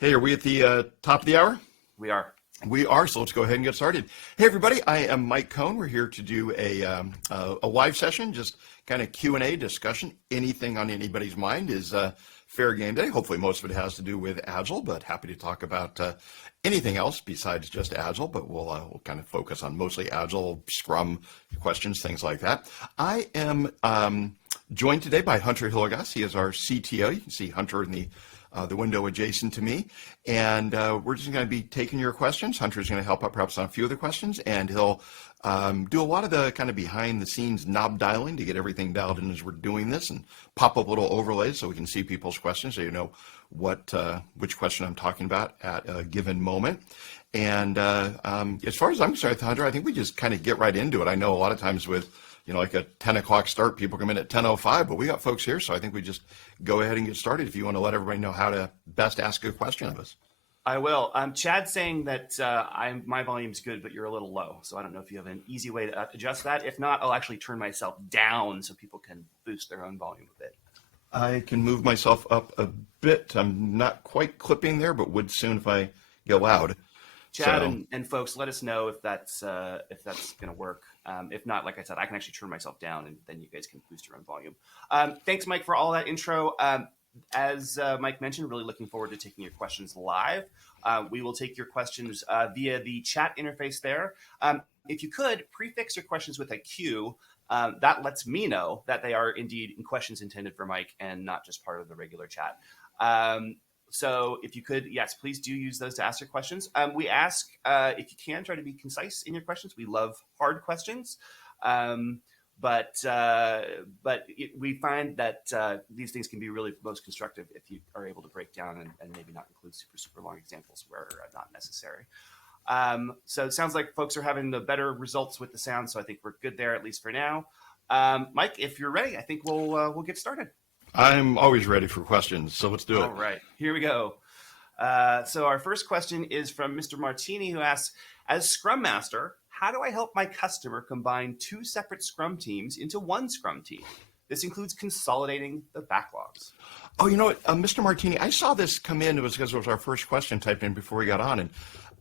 Hey, are we at the top of the hour? We are. We are, so let's go ahead and get started. Hey, everybody, I am Mike Cohn. We're here to do a live session, just kind of Q&A discussion. Anything on anybody's mind is fair game day. Hopefully most of it has to do with Agile, but happy to talk about anything else besides just Agile, but we'll kind of focus on mostly Agile, Scrum questions, things like that. I am joined today by Hunter Hillegas. He is our CTO. You can see Hunter in the window adjacent to me, and we're just going to be taking your questions. Hunter's going to help out perhaps on a few of the questions, and he'll do a lot of the kind of behind the scenes knob dialing to get everything dialed in as we're doing this, and pop up little overlays so we can see people's questions so you know which question I'm talking about at a given moment. And as far as I'm concerned, Hunter, I think we just kind of get right into it. I know a lot of times with like a 10 o'clock start, people come in at 10:05, but we got folks here, so I think we just go ahead and get started if you want to let everybody know how to best ask a question of us. I will. Chad's saying that my volume's good, but you're a little low. So I don't know if you have an easy way to adjust that. If not, I'll actually turn myself down so people can boost their own volume a bit. I can move myself up a bit. I'm not quite clipping there, but would soon if I get loud. Chad and folks, let us know if that's going to work. If not, like I said, I can actually turn myself down, and then you guys can boost your own volume. Thanks, Mike, for all that intro. As Mike mentioned, really looking forward to taking your questions live. We will take your questions via the chat interface there. If you could, prefix your questions with a Q. That lets me know that they are indeed questions intended for Mike and not just part of the regular chat. So if you could, yes, please do use those to ask your questions. We ask, if you can, try to be concise in your questions. We love hard questions. But we find that these things can be really most constructive if you are able to break down and maybe not include super long examples where not necessary. So it sounds like folks are having the better results with the sound, so I think we're good there, at least for now. Mike, if you're ready, I think we'll get started. I'm always ready for questions, so let's do it. All right, here we go. So our first question is from Mr. Martini, who asks, as Scrum Master, how do I help my customer combine two separate Scrum teams into one Scrum team? This includes consolidating the backlogs. Oh, you know what, Mr. Martini, I saw this come in. It was because it was our first question typed in before we got on,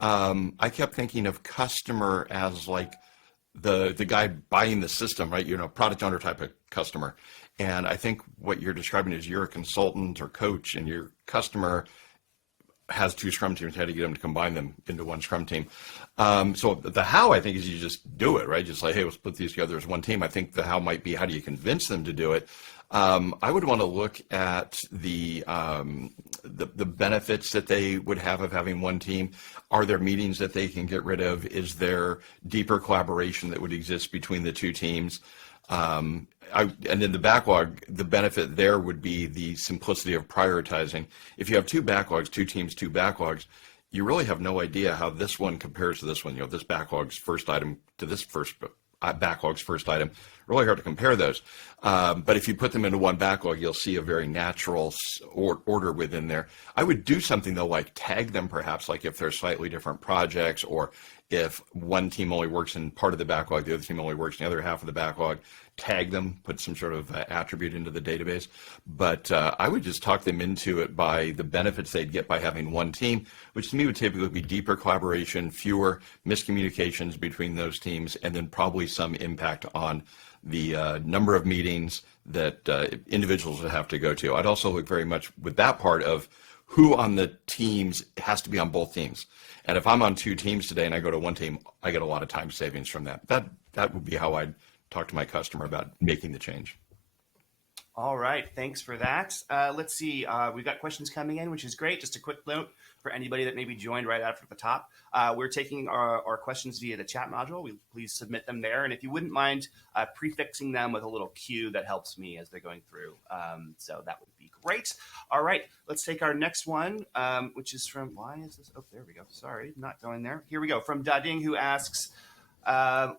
and I kept thinking of customer as like the guy buying the system, right? Product owner type of customer. And I think what you're describing is you're a consultant or coach, and your customer has two Scrum teams. How do you get them to combine them into one Scrum team? So the how, I think, is you just do it, right? Just like, hey, let's put these together as one team. I think the how might be, how do you convince them to do it? I would want to look at the benefits that they would have of having one team. Are there meetings that they can get rid of? Is there deeper collaboration that would exist between the two teams? And then the backlog, the benefit there would be the simplicity of prioritizing. If you have two backlogs, two teams, two backlogs, you really have no idea how this one compares to this one. This backlog's first item to this first backlog's first item. Really hard to compare those. But if you put them into one backlog, you'll see a very natural order within there. I would do something though, like tag them perhaps, like if they're slightly different projects, or if one team only works in part of the backlog, the other team only works in the other half of the backlog, tag them, put some sort of attribute into the database. But I would just talk them into it by the benefits they'd get by having one team, which to me would typically be deeper collaboration, fewer miscommunications between those teams, and then probably some impact on the number of meetings that individuals would have to go to. I'd also look very much with that part of who on the teams has to be on both teams. And if I'm on two teams today and I go to one team, I get a lot of time savings from that. That would be how I'd talk to my customer about making the change. All right, thanks for that. Let's see, we've got questions coming in, which is great. Just a quick note for anybody that maybe joined right after the top. We're taking our questions via the chat module. Please submit them there. And if you wouldn't mind prefixing them with a little Q, that helps me as they're going through. So that would be great. All right, let's take our next one, which is from, why is this? Oh, there we go. Sorry, not going there. Here we go. From Dading, who asks,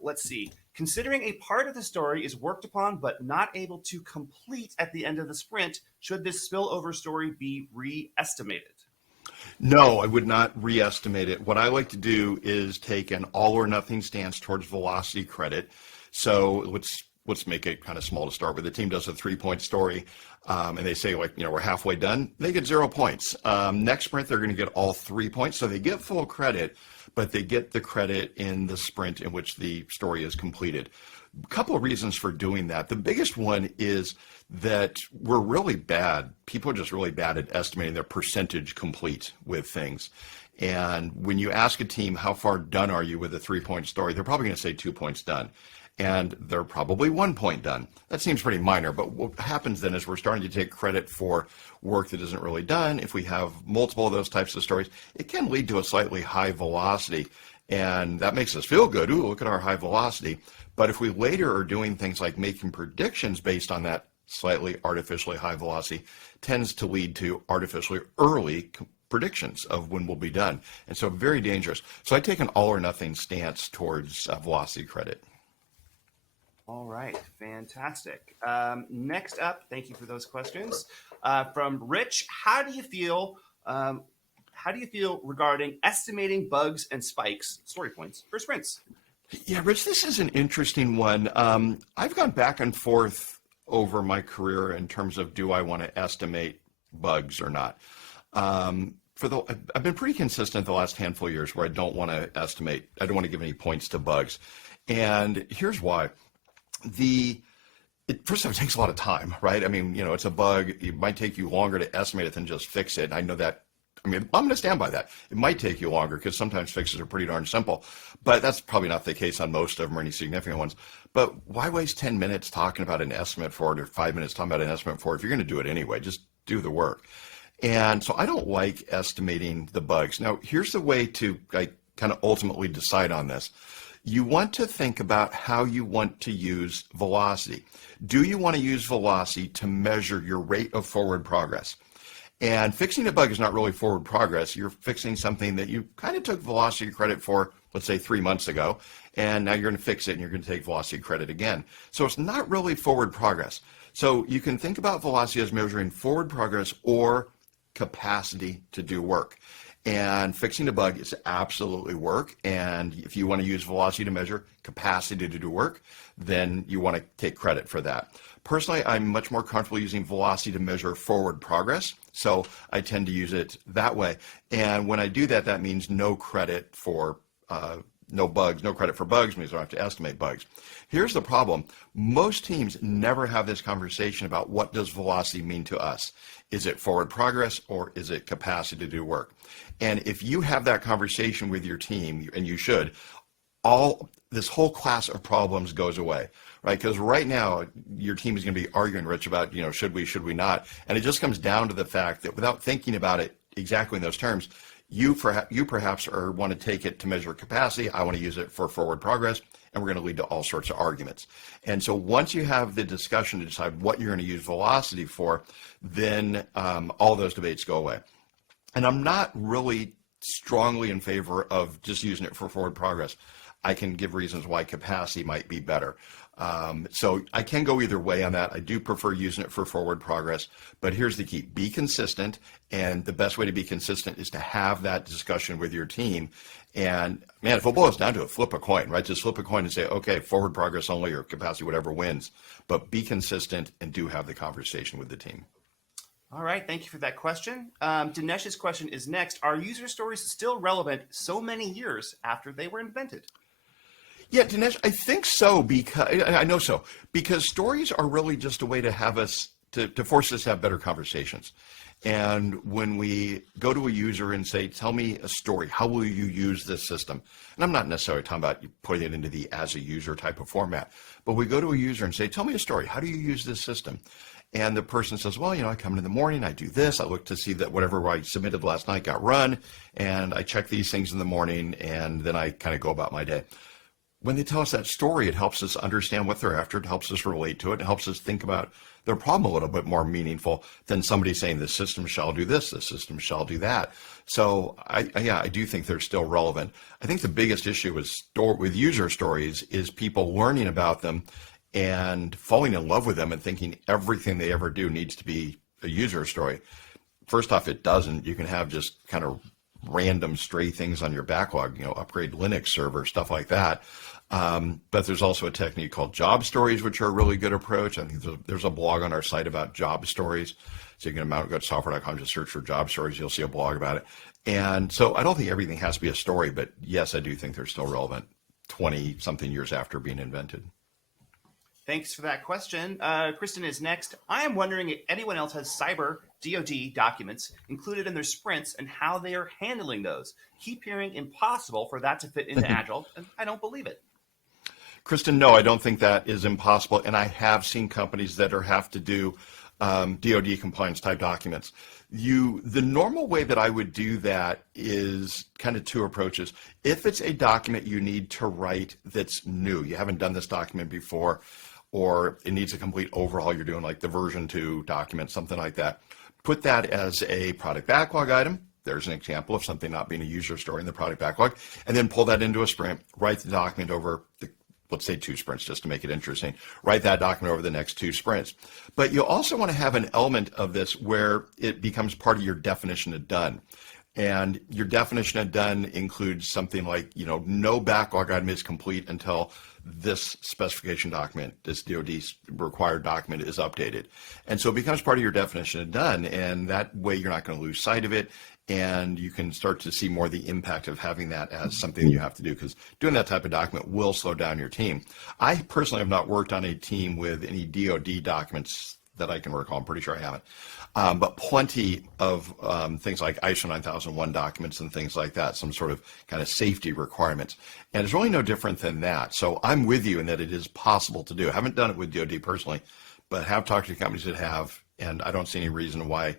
let's see. Considering a part of the story is worked upon but not able to complete at the end of the sprint, should this spillover story be re-estimated? No, I would not re-estimate it. What I like to do is take an all or nothing stance towards velocity credit. So let's let's make it kind of small to start with. The team does a 3-point story, and they say, like, we're halfway done. They get 0 points. Next sprint, they're going to get all 3 points. So they get full credit, but they get the credit in the sprint in which the story is completed. A couple of reasons for doing that. The biggest one is that we're really bad. People are just really bad at estimating their percentage complete with things. And when you ask a team, how far done are you with a 3-point story, they're probably going to say 2 points done. And they're probably 1 point done. That seems pretty minor, but what happens then is we're starting to take credit for work that isn't really done. If we have multiple of those types of stories, it can lead to a slightly high velocity, and that makes us feel good. Ooh, look at our high velocity. But if we later are doing things like making predictions based on that slightly artificially high velocity, tends to lead to artificially early predictions of when we'll be done. And so very dangerous. So I take an all or nothing stance towards velocity credit. All right, fantastic. Next up, thank you for those questions. From Rich, how do you feel regarding estimating bugs and spikes, story points, for sprints? Yeah, Rich, this is an interesting one. I've gone back and forth over my career in terms of, do I want to estimate bugs or not? I've been pretty consistent the last handful of years where I don't want to estimate. I don't want to give any points to bugs. And here's why. First off, it takes a lot of time, right? I mean, it's a bug. It might take you longer to estimate it than just fix it. I know that. I mean, I'm going to stand by that. It might take you longer because sometimes fixes are pretty darn simple, but that's probably not the case on most of them or any significant ones. But why waste 10 minutes talking about an estimate for it or 5 minutes talking about an estimate for it? If you're going to do it anyway, just do the work. And so I don't like estimating the bugs. Now, here's the way to kind of ultimately decide on this. You want to think about how you want to use velocity. Do you want to use velocity to measure your rate of forward progress? And fixing a bug is not really forward progress. You're fixing something that you kind of took velocity credit for, let's say 3 months ago, and now you're going to fix it and you're going to take velocity credit again. So it's not really forward progress. So you can think about velocity as measuring forward progress or capacity to do work. And fixing a bug is absolutely work. And if you want to use velocity to measure capacity to do work, then you want to take credit for that. Personally, I'm much more comfortable using velocity to measure forward progress. So I tend to use it that way. And when I do that, that means no credit for no bugs. No credit for bugs means I don't have to estimate bugs. Here's the problem. Most teams never have this conversation about what does velocity mean to us. Is it forward progress or is it capacity to do work? And if you have that conversation with your team, and you should, this whole class of problems goes away, right? Because right now your team is going to be arguing, Rich, about, should we not? And it just comes down to the fact that without thinking about it exactly in those terms, you perhaps want to take it to measure capacity. I want to use it for forward progress, and we're going to lead to all sorts of arguments. And so once you have the discussion to decide what you're going to use velocity for, then all those debates go away. And I'm not really strongly in favor of just using it for forward progress. I can give reasons why capacity might be better. So I can go either way on that. I do prefer using it for forward progress, but here's the key. Be consistent, and the best way to be consistent is to have that discussion with your team. And man, if it boils down to it, flip a coin, right? Just flip a coin and say, okay, forward progress only or capacity, whatever wins, but be consistent and do have the conversation with the team. All right, thank you for that question. Dinesh's question is next. Are user stories still relevant so many years after they were invented? Yeah, Dinesh, I think so, I know so, because stories are really just a way to have us, to force us to have better conversations. And when we go to a user and say, tell me a story, how will you use this system? And I'm not necessarily talking about putting it into the as a user type of format, but we go to a user and say, tell me a story, how do you use this system? And the person says, well, I come in the morning, I do this, I look to see that whatever I submitted last night got run, and I check these things in the morning, and then I kind of go about my day. When they tell us that story, it helps us understand what they're after. It helps us relate to it. It helps us think about their problem a little bit more meaningful than somebody saying the system shall do this, the system shall do that. So I do think they're still relevant. I think the biggest issue with user stories is people learning about them and falling in love with them and thinking everything they ever do needs to be a user story. First off, it doesn't. You can have just kind of random stray things on your backlog, upgrade Linux server, stuff like that. But there's also a technique called job stories, which are a really good approach. I think there's a blog on our site about job stories. So you can go to software.com, just search for job stories. You'll see a blog about it. And so I don't think everything has to be a story, but yes, I do think they're still relevant 20 something years after being invented. Thanks for that question. Kristen is next. I am wondering if anyone else has cyber DoD documents included in their sprints and how they are handling those. Keep hearing impossible for that to fit into Agile, and I don't believe it. Kristen, no, I don't think that is impossible. And I have seen companies that have to do DoD compliance type documents. The normal way that I would do that is kind of two approaches. If it's a document you need to write that's new, you haven't done this document before, or it needs a complete overhaul, you're doing like the version 2 document, something like that, put that as a product backlog item. There's an example of something not being a user story in the product backlog, and then pull that into a sprint, write the document over let's say 2 sprints just to make it interesting. Write that document over the next 2 sprints. But you also want to have an element of this where it becomes part of your definition of done. And your definition of done includes something like, no backlog item is complete until this specification document, this DoD required document is updated. And so it becomes part of your definition of done. And that way you're not going to lose sight of it. And you can start to see more the impact of having that as something you have to do, because doing that type of document will slow down your team. I personally have not worked on a team with any DoD documents that I can recall. I'm pretty sure I haven't. But plenty of things like ISO 9001 documents and things like that, some sort of kind of safety requirements. And it's really no different than that. So I'm with you in that it is possible to do. I haven't done it with DoD personally, but have talked to companies that have, and I don't see any reason why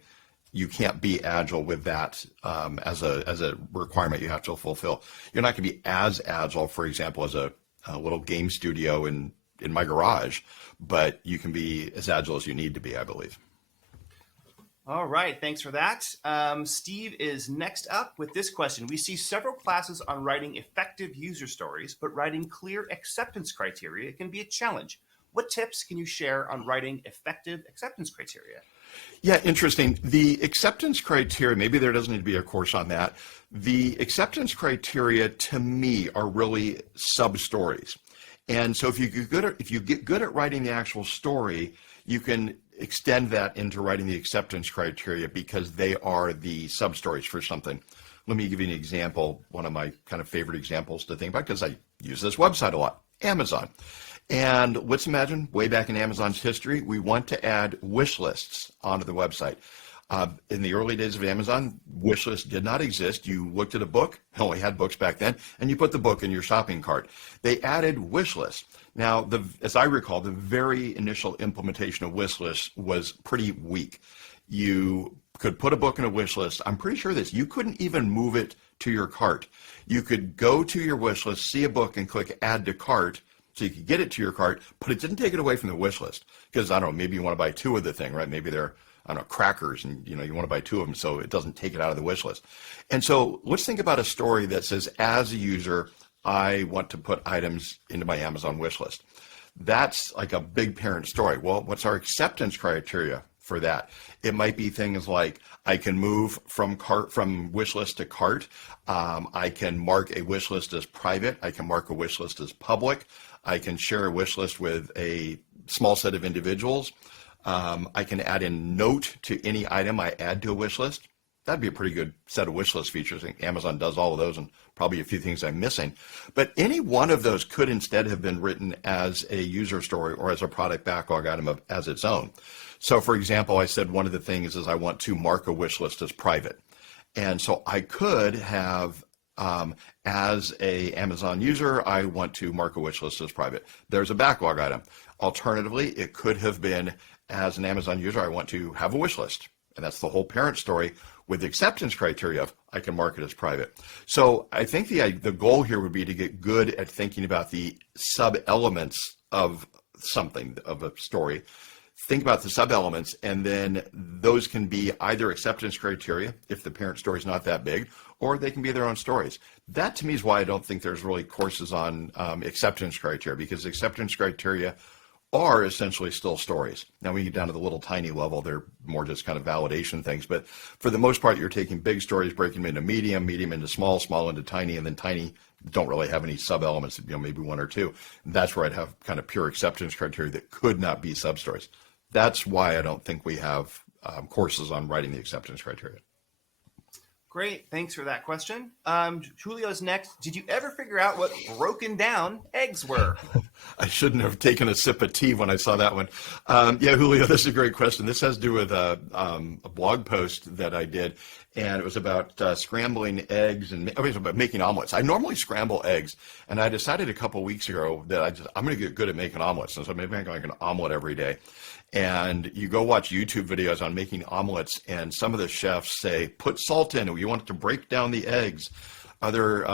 you can't be agile with that as a requirement you have to fulfill. You're not going to be as agile, for example, as a little game studio in my garage, but you can be as agile as you need to be, I believe. All right, thanks for that. Steve is next up with this question. We see several classes on writing effective user stories, but writing clear acceptance criteria can be a challenge. What tips can you share on writing effective acceptance criteria? Yeah, interesting. The acceptance criteria, maybe there doesn't need to be a course on that. The acceptance criteria, to me, are really sub-stories. And so if you get good at writing the actual story, you can extend that into writing the acceptance criteria because they are the sub-stories for something. Let me give you an example, one of my kind of favorite examples to think about, because I use this website a lot, Amazon. And let's imagine way back in Amazon's history, we want to add wish lists onto the website. In the early days of Amazon, wish lists did not exist. You looked at a book, only had books back then, and you put the book in your shopping cart. They added wish lists. Now, as I recall, the very initial implementation of wish lists was pretty weak. You could put a book in a wish list. I'm pretty sure you couldn't even move it to your cart. You could go to your wish list, see a book, and click add to cart, so you could get it to your cart, but it didn't take it away from the wish list. Because, I don't know, maybe you want to buy 2 of the thing, right? Maybe they're, I don't know, crackers, and you want to buy 2 of them, so it doesn't take it out of the wish list. And so let's think about a story that says, as a user, I want to put items into my Amazon wish list. That's like a big parent story. Well, what's our acceptance criteria for that? It might be things like I can move from wish list to cart. I can mark a wish list as private. I can mark a wish list as public. I can share a wish list with a small set of individuals. I can add a note to any item I add to a wish list. That'd be a pretty good set of wish list features. I think Amazon does all of those, and probably a few things I'm missing. But any one of those could instead have been written as a user story or as a product backlog item as its own. So for example, I said one of the things is I want to mark a wish list as private. And so I could have, as a Amazon user, I want to mark a wish list as private. There's a backlog item. Alternatively, it could have been, as an Amazon user, I want to have a wish list. And that's the whole parent story with the acceptance criteria of I can mark it as private. So I think the goal here would be to get good at thinking about the sub-elements of something, of a story. Think about the sub-elements, and then those can be either acceptance criteria, if the parent story is not that big, or they can be their own stories. That, to me, is why I don't think there's really courses on acceptance criteria, because acceptance criteria are essentially still stories. Now, when you get down to the little tiny level, they're more just kind of validation things. But for the most part, you're taking big stories, breaking them into medium, medium into small, small into tiny, and then tiny don't really have any sub-elements, maybe one or two. That's where I'd have kind of pure acceptance criteria that could not be sub-stories. That's why I don't think we have courses on writing the acceptance criteria. Great. Thanks for that question. Julio's next. Did you ever figure out what broken down eggs were? I shouldn't have taken a sip of tea when I saw that one. Yeah, Julio, this is a great question. This has to do with a blog post that I did, and it was about scrambling eggs and it was about making omelets. I normally scramble eggs, and I decided a couple weeks ago that I'm going to get good at making omelets, and so maybe I'm going to make an omelet every day. And you go watch YouTube videos on making omelets, and some of the chefs say, put salt in, you want it to break down the eggs. Other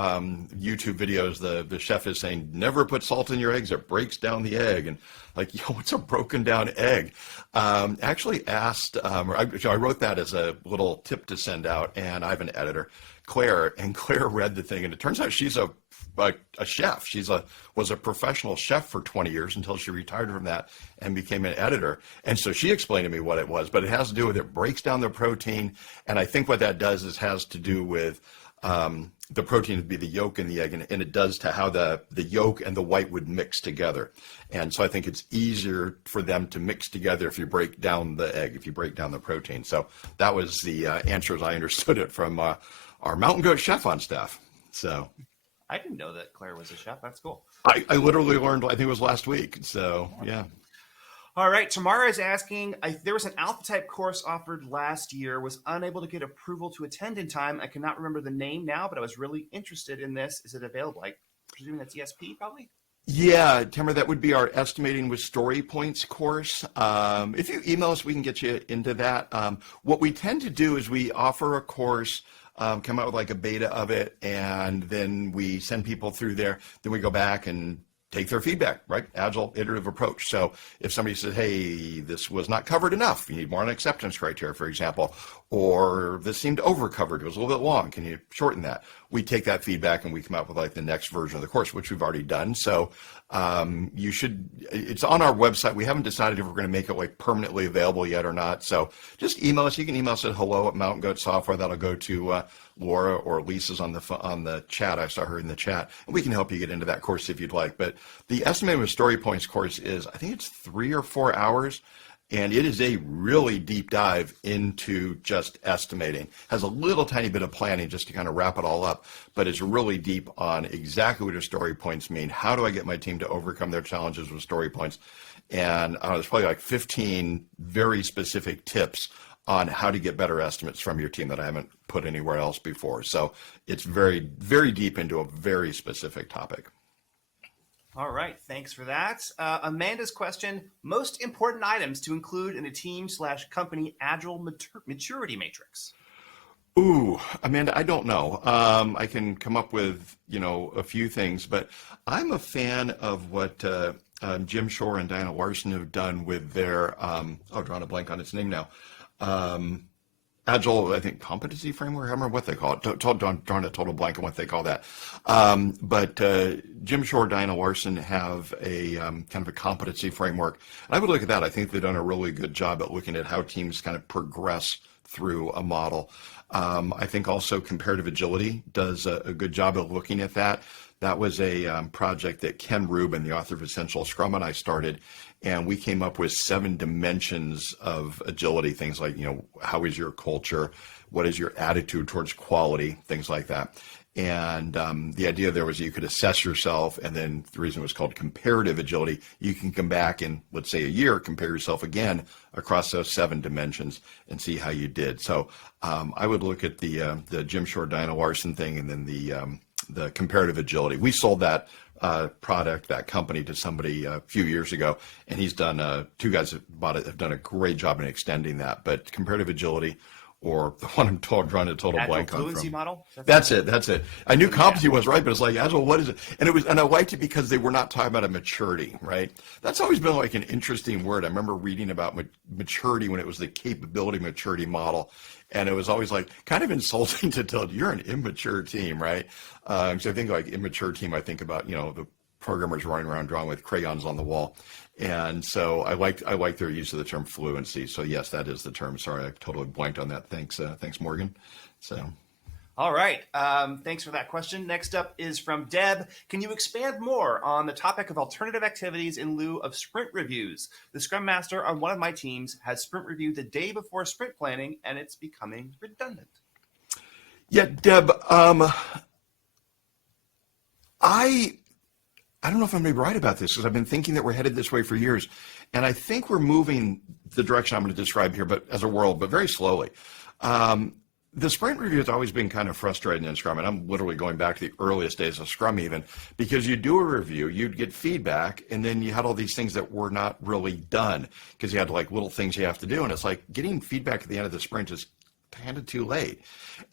YouTube videos, the chef is saying, never put salt in your eggs, it breaks down the egg. And like, what's a broken down egg? Actually asked, I wrote that as a little tip to send out, and I have an editor, Claire, and Claire read the thing, and it turns out she's a chef. Was a professional chef for 20 years until she retired from that and became an editor. And so she explained to me what it was, but it has to do with it breaks down the protein. And I think what that does is has to do with the protein would be the yolk in the egg, and it does to how the yolk and the white would mix together. And so I think it's easier for them to mix together if you break down the egg, if you break down the protein. So that was the answer as I understood it from our mountain goat chef on staff. So I didn't know that Claire was a chef. That's cool. I literally learned, I think it was last week. So, yeah. All right. Tamara is asking, there was an alpha type course offered last year, was unable to get approval to attend in time. I cannot remember the name now, but I was really interested in this. Is it available? I'm presuming that's ESP probably? Yeah, Tamara, that would be our Estimating with Story Points course. If you email us, we can get you into that. What we tend to do is we offer a course, come out with like a beta of it, and then we send people through there. Then we go back and take their feedback, right? Agile iterative approach. So if somebody says, hey, this was not covered enough, you need more on acceptance criteria, for example, or this seemed over-covered, it was a little bit long, can you shorten that? We take that feedback and we come up with like the next version of the course, which we've already done. So it's on our website. We haven't decided if we're going to make it like permanently available yet or not. So just email us. You can email us at hello@Mountain Goat Software. That'll go to Laura or Lisa's on the chat. I saw her in the chat, and we can help you get into that course if you'd like. But the Estimating with Story Points course is, I think it's 3 or 4 hours. And it is a really deep dive into just estimating. Has a little tiny bit of planning just to kind of wrap it all up, but it's really deep on exactly what your story points mean. How do I get my team to overcome their challenges with story points? And there's probably like 15 very specific tips on how to get better estimates from your team that I haven't put anywhere else before. So it's very, very deep into a very specific topic. All right, thanks for that. Amanda's question, most important items to include in a team/company Agile maturity matrix? Ooh, Amanda, I don't know. I can come up with, a few things, but I'm a fan of what Jim Shore and Diana Larson have done with their, drawing a blank on its name now, Agile, I think, competency framework. I don't remember what they call it. Drawing a total blank on what they call that. But Jim Shore, Diana Larson have a kind of a competency framework. And I would look at that. I think they've done a really good job at looking at how teams kind of progress through a model. I think also comparative agility does a good job of looking at that. That was a project that Ken Rubin, the author of Essential Scrum, and I started, and we came up with 7 dimensions of agility, things like, how is your culture? What is your attitude towards quality? Things like that. And the idea there was you could assess yourself, and then the reason it was called comparative agility, you can come back in, let's say, a year, compare yourself again across those 7 dimensions and see how you did. So I would look at the Jim Shore, Diana Larson thing, and then the comparative agility. We sold that product, that company, to somebody a few years ago, and he's done, 2 guys that bought it have done a great job in extending that. But comparative agility, or the one I'm drawing a total Agile blank on fluency from. model? That's it. I knew competency was right, but it's like, Agile, what is it? And I liked it because they were not talking about a maturity, right? That's always been like an interesting word. I remember reading about maturity when it was the capability maturity model. And it was always like kind of insulting to tell you're an immature team, right? So I think like immature team, I think about, the programmers running around drawing with crayons on the wall. And so I like their use of the term fluency. So yes, that is the term. Sorry, I totally blanked on that. Thanks, Morgan. So. All right. Thanks for that question. Next up is from Deb. Can you expand more on the topic of alternative activities in lieu of sprint reviews? The Scrum Master on one of my teams has sprint review the day before sprint planning, and it's becoming redundant. Yeah, Deb, I don't know if I'm going to be right about this because I've been thinking that we're headed this way for years. And I think we're moving the direction I'm going to describe here, but as a world, but very slowly. The sprint review has always been kind of frustrating in Scrum, and I'm literally going back to the earliest days of Scrum even, because you do a review, you'd get feedback, and then you had all these things that were not really done because you had like little things you have to do, and it's like getting feedback at the end of the sprint is kind of too late.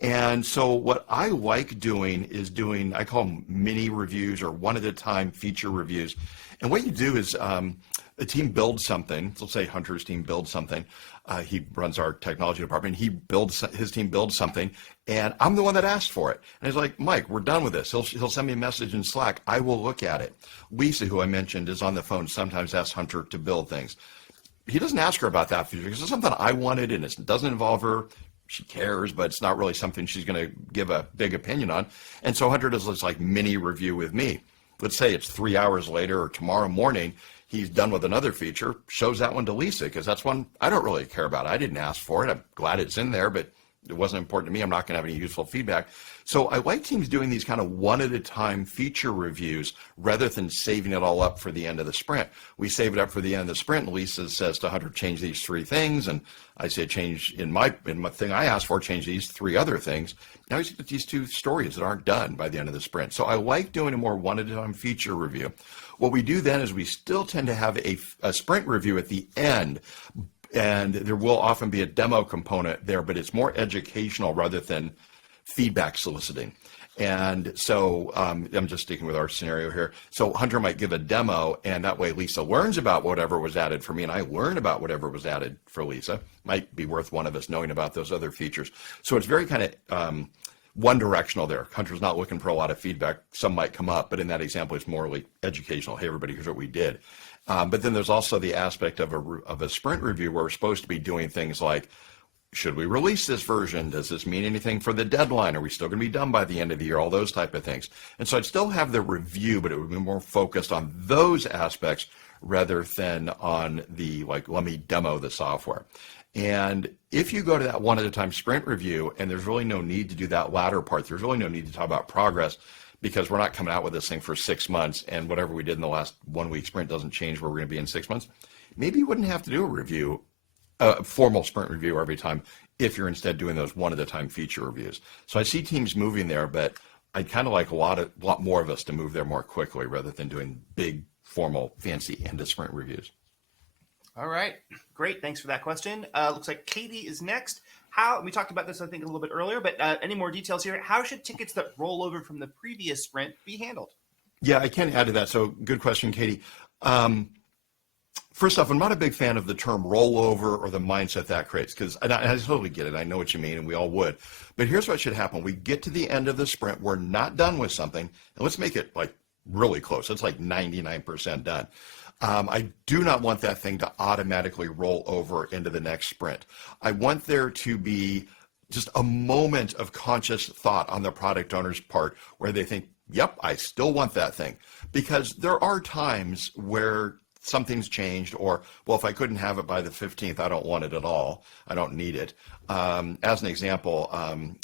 And so what I like doing is I call them mini reviews or one at a time feature reviews. And what you do is a team builds something. Let's say Hunter's team builds something. He runs our technology department. His team builds something, and I'm the one that asked for it. And he's like, Mike, we're done with this. He'll send me a message in Slack. I will look at it. Lisa, who I mentioned, is on the phone, sometimes asks Hunter to build things. He doesn't ask her about that feature because it's something I wanted, and it doesn't involve her. She cares, but it's not really something she's going to give a big opinion on. And so Hunter does this like mini review with me. Let's say it's 3 hours later or tomorrow morning, he's done with another feature, shows that one to Lisa because that's one I don't really care about. I didn't ask for it. I'm glad it's in there, but it wasn't important to me. I'm not going to have any useful feedback. So I like teams doing these kind of one at a time feature reviews rather than saving it all up for the end of the sprint. We save it up for the end of the sprint, and Lisa says to Hunter, change these 3 things. And I say, change in my thing I asked for, change these 3 other things. Now he's got these 2 stories that aren't done by the end of the sprint. So I like doing a more one at a time feature review. What we do then is we still tend to have a sprint review at the end, and there will often be a demo component there, but it's more educational rather than feedback soliciting. And so I'm just sticking with our scenario here. So Hunter might give a demo, and that way Lisa learns about whatever was added for me, and I learn about whatever was added for Lisa. Might be worth one of us knowing about those other features. So it's very kind of one directional there. Hunter's not looking for a lot of feedback. Some might come up, but in that example, it's more like educational. Hey, everybody, here's what we did. But then there's also the aspect of a sprint review where we're supposed to be doing things like, should we release this version? Does this mean anything for the deadline? Are we still going to be done by the end of the year? All those type of things. And so I'd still have the review, but it would be more focused on those aspects rather than on the, like, let me demo the software. And if you go to that one at a time sprint review, and there's really no need to do that latter part, there's really no need to talk about progress because we're not coming out with this thing for 6 months, and whatever we did in the last 1 week sprint doesn't change where we're going to be in 6 months. Maybe you wouldn't have to do a review, a formal sprint review every time if you're instead doing those one at a time feature reviews. So I see teams moving there, but I'd kind of like a lot more of us to move there more quickly rather than doing big, formal, fancy end of sprint reviews. All right, great. Thanks for that question. Looks like Katie is next. We talked about this, I think, a little bit earlier, but any more details here? How should tickets that roll over from the previous sprint be handled? Yeah, I can add to that. So good question, Katie. First off, I'm not a big fan of the term rollover or the mindset that creates, because I totally get it. I know what you mean, and we all would. But here's what should happen. We get to the end of the sprint. We're not done with something, and let's make it like really close. It's like 99% done. I do not want that thing to automatically roll over into the next sprint. I want there to be just a moment of conscious thought on the product owner's part where they think, yep, I still want that thing. Because there are times where something's changed, or, well, if I couldn't have it by the 15th, I don't want it at all. I don't need it. As an example,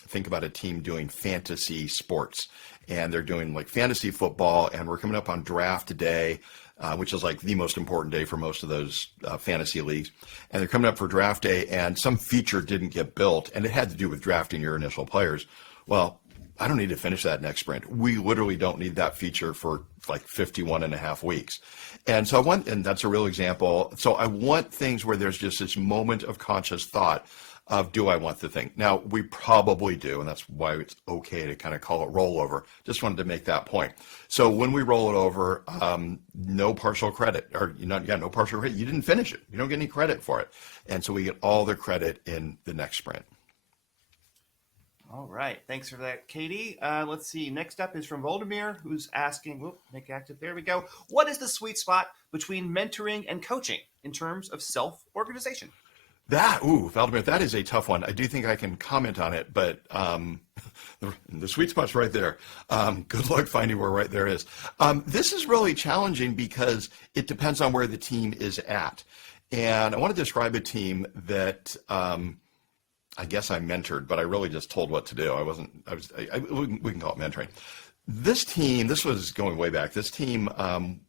think about a team doing fantasy sports, and they're doing like fantasy football, and we're coming up on draft day, which is like the most important day for most of those fantasy leagues. And they're coming up for draft day, and some feature didn't get built, and it had to do with drafting your initial players. Well, I don't need to finish that next sprint. We literally don't need that feature for like 51 and a half weeks. And so and that's a real example. So I want things where there's just this moment of conscious thought of, do I want the thing? Now, we probably do, and that's why it's okay to kind of call it rollover. Just wanted to make that point. So when we roll it over, no partial credit, or no partial credit. You didn't finish it. You don't get any credit for it. And so we get all the credit in the next sprint. All right. Thanks for that, Katie. Let's see. Next up is from Voldemir, who's asking, whoop, make active. There we go. What is the sweet spot between mentoring and coaching in terms of self-organization? Valdemar, that is a tough one. I do think I can comment on it, but the sweet spot's right there. Good luck finding where right there is. This is really challenging because it depends on where the team is at. And I want to describe a team that I guess I mentored, but I really just told what to do. We can call it mentoring. This team, this was going way back. This team,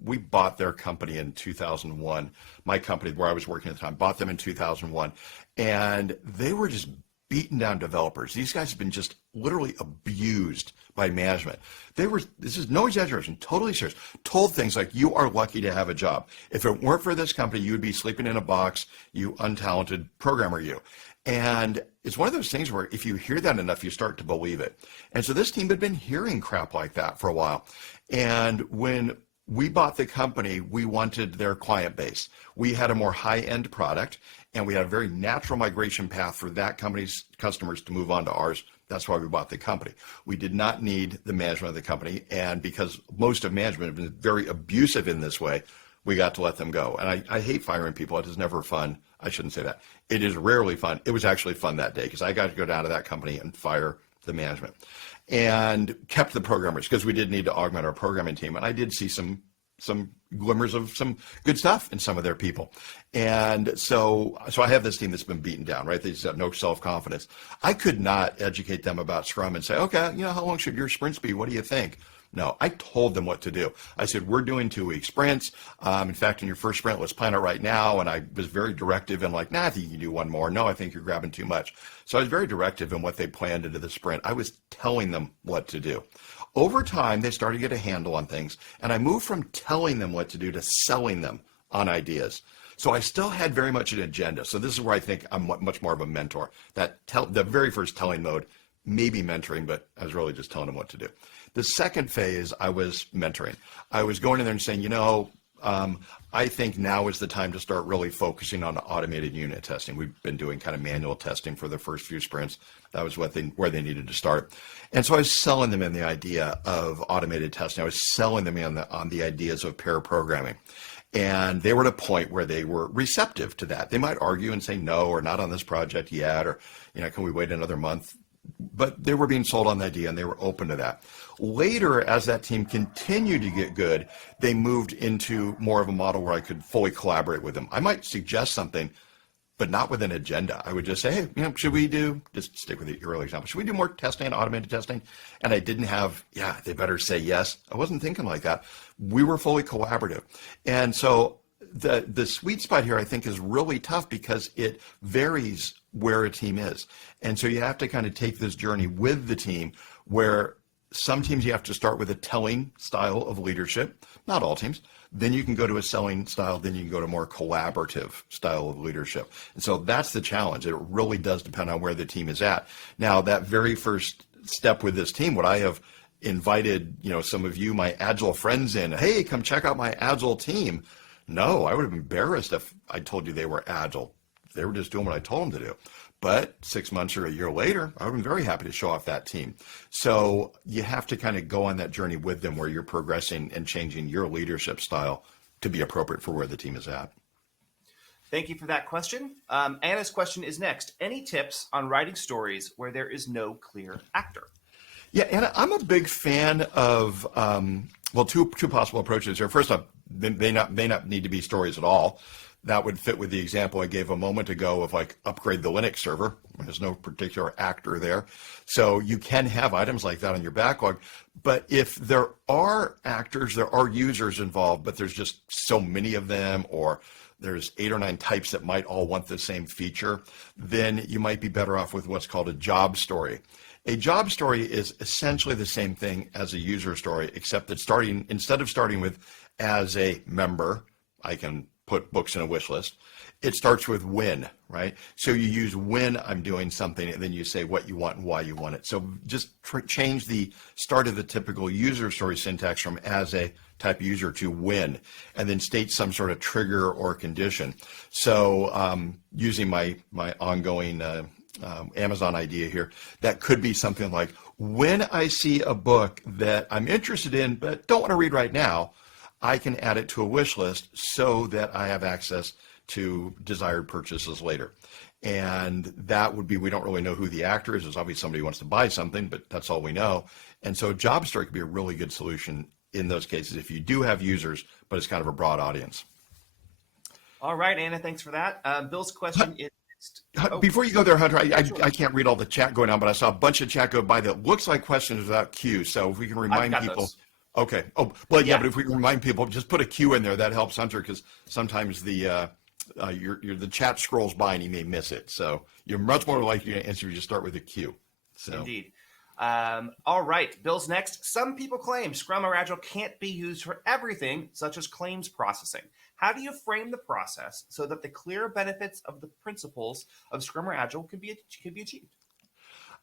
we bought their company in 2001. My company, where I was working at the time, bought them in 2001. And they were just beaten down developers. These guys have been just literally abused by management. This is no exaggeration, totally serious, told things like, you are lucky to have a job. If it weren't for this company, you would be sleeping in a box, you untalented programmer, you. And it's one of those things where if you hear that enough, you start to believe it. And so this team had been hearing crap like that for a while. And when we bought the company, we wanted their client base. We had a more high-end product, and we had a very natural migration path for that company's customers to move on to ours. That's why we bought the company. We did not need the management of the company, and because most of management have been very abusive in this way, we got to let them go. And I hate firing people. It is never fun. I shouldn't say that. It is rarely fun. It was actually fun that day because I got to go down to that company and fire the management, and kept the programmers because we did need to augment our programming team. And I did see some glimmers of some good stuff in some of their people. And so I have this team that's been beaten down, right? They just have no self-confidence. I could not educate them about Scrum and say, okay, how long should your sprints be? What do you think? No, I told them what to do. I said, we're doing 2-week sprints. In fact, in your first sprint, let's plan it right now. And I was very directive and like, nah, I think you can do one more. No, I think you're grabbing too much. So I was very directive in what they planned into the sprint. I was telling them what to do. Over time, they started to get a handle on things. And I moved from telling them what to do to selling them on ideas. So I still had very much an agenda. So this is where I think I'm much more of a mentor. The very first telling mode, maybe mentoring, but I was really just telling them what to do. The second phase, I was mentoring. I was going in there and saying, I think now is the time to start really focusing on automated unit testing. We've been doing kind of manual testing for the first few sprints. That was where they needed to start. And so I was selling them in the idea of automated testing. I was selling them on the ideas of pair programming. And they were at a point where they were receptive to that. They might argue and say, no, or not on this project yet, or, can we wait another month? But they were being sold on the idea and they were open to that. Later, as that team continued to get good, they moved into more of a model where I could fully collaborate with them. I might suggest something, but not with an agenda. I would just say, hey, should we just stick with the early example, should we do more testing, automated testing? And I didn't have, they better say yes. I wasn't thinking like that. We were fully collaborative. And so the sweet spot here, I think, is really tough because it varies where a team is. And so you have to kind of take this journey with the team where some teams you have to start with a telling style of leadership, not all teams. Then you can go to a selling style, then you can go to more collaborative style of leadership. And so that's the challenge. It really does depend on where the team is at. Now, that very first step with this team, what I have invited, some of you, my Agile friends in, hey, come check out my Agile team. No, I would have been embarrassed if I told you they were Agile. They were just doing what I told them to do. But 6 months or a year later, I would have been very happy to show off that team. So you have to kind of go on that journey with them where you're progressing and changing your leadership style to be appropriate for where the team is at. Thank you for that question. Anna's question is next. Any tips on writing stories where there is no clear actor? Yeah, Anna, I'm a big fan of, two possible approaches here. First off, they may not need to be stories at all. That would fit with the example I gave a moment ago of upgrade the Linux server. There's no particular actor there. So you can have items like that on your backlog. But if there are actors, there are users involved, but there's just so many of them, or there's 8 or 9 types that might all want the same feature, then you might be better off with what's called a job story. A job story is essentially the same thing as a user story, except that instead of starting with as a member, I can put books in a wish list. It starts with when, right? So you use when I'm doing something, and then you say what you want and why you want it. So just change the start of the typical user story syntax from as a type user to when, and then state some sort of trigger or condition. So using my ongoing Amazon idea here. That could be something like, when I see a book that I'm interested in but don't want to read right now, I can add it to a wish list so that I have access to desired purchases later. And that would be, we don't really know who the actor is. It's obviously somebody who wants to buy something, but that's all we know. And so JobStore could be a really good solution in those cases if you do have users, but it's kind of a broad audience. All right, Anna, thanks for that. Bill's question is before you go there, Hunter, I can't read all the chat going on, but I saw a bunch of chat go by that looks like questions without Q. So if we can remind people. Those. Okay. Oh, well, yeah, but if we can remind people, just put a Q in there. That helps Hunter, because sometimes the chat scrolls by and you may miss it. So you're much more likely to answer if you just start with a Q. So. Indeed. All right, Bill's next. Some people claim Scrum or Agile can't be used for everything, such as claims processing. How do you frame the process so that the clear benefits of the principles of Scrum or Agile can be achieved?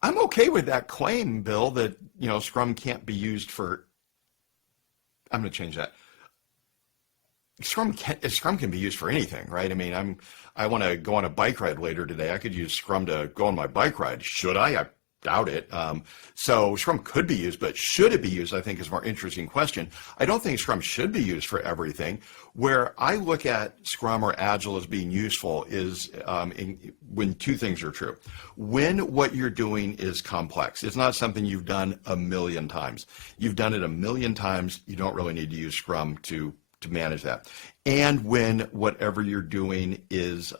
I'm okay with that claim, Bill, that Scrum can't be used for. I'm going to change that. Scrum can be used for anything, right? I mean, I want to go on a bike ride later today. I could use Scrum to go on my bike ride. Should I? I doubt it. So Scrum could be used, but should it be used, I think, is a more interesting question. I don't think Scrum should be used for everything. Where I look at Scrum or Agile as being useful is when two things are true. When what you're doing is complex. It's not something you've done a million times. You've done it a million times. You don't really need to use Scrum to manage that. And when whatever you're doing is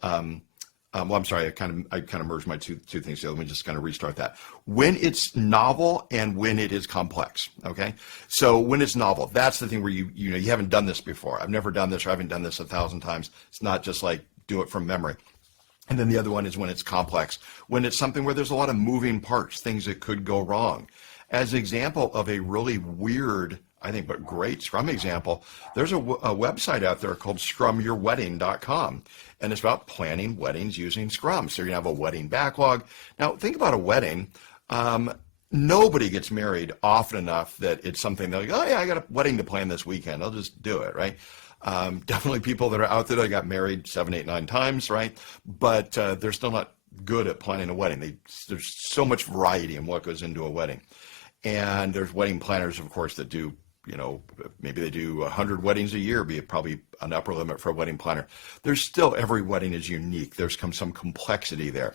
well, I'm sorry, I kind of merged my two things together. Let me just kind of restart that. When it's novel and when it is complex, okay? So when it's novel, that's the thing where you haven't done this before. I've never done this, or I haven't done this 1,000 times. It's not just like do it from memory. And then the other one is when it's complex, when it's something where there's a lot of moving parts, things that could go wrong. As an example of a really weird, I think, but great Scrum example, there's a website out there called scrumyourwedding.com, and it's about planning weddings using Scrum. So you're going to have a wedding backlog. Now, think about a wedding. Nobody gets married often enough that it's something they're like, oh, yeah, I got a wedding to plan this weekend. I'll just do it, right? Definitely people that are out there that got married 7, 8, 9 times, right? But they're still not good at planning a wedding. There's so much variety in what goes into a wedding. And there's wedding planners, of course, that do, maybe they do 100 weddings a year, be probably an upper limit for a wedding planner. There's still, every wedding is unique. There's some complexity there.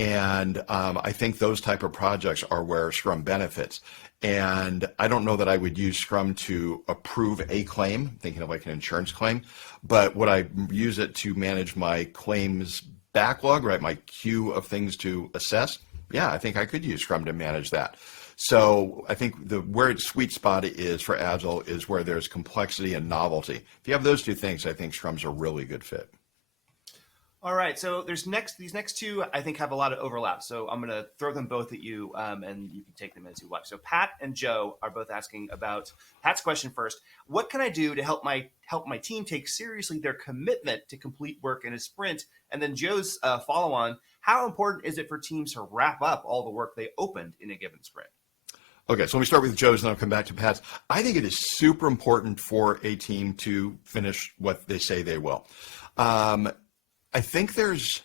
And I think those type of projects are where Scrum benefits. And I don't know that I would use Scrum to approve a claim, thinking of like an insurance claim, but would I use it to manage my claims backlog, right? My queue of things to assess? Yeah, I think I could use Scrum to manage that. So I think where its sweet spot is for Agile is where there's complexity and novelty. If you have those two things, I think Scrum's a really good fit. All right, so these next two, I think, have a lot of overlap. So I'm going to throw them both at you, and you can take them as you like. So Pat and Joe are both asking about Pat's question first. What can I do to help my team take seriously their commitment to complete work in a sprint? And then Joe's follow on: how important is it for teams to wrap up all the work they opened in a given sprint? Okay, so let me start with Joe's, and then I'll come back to Pat's. I think it is super important for a team to finish what they say they will. I think there's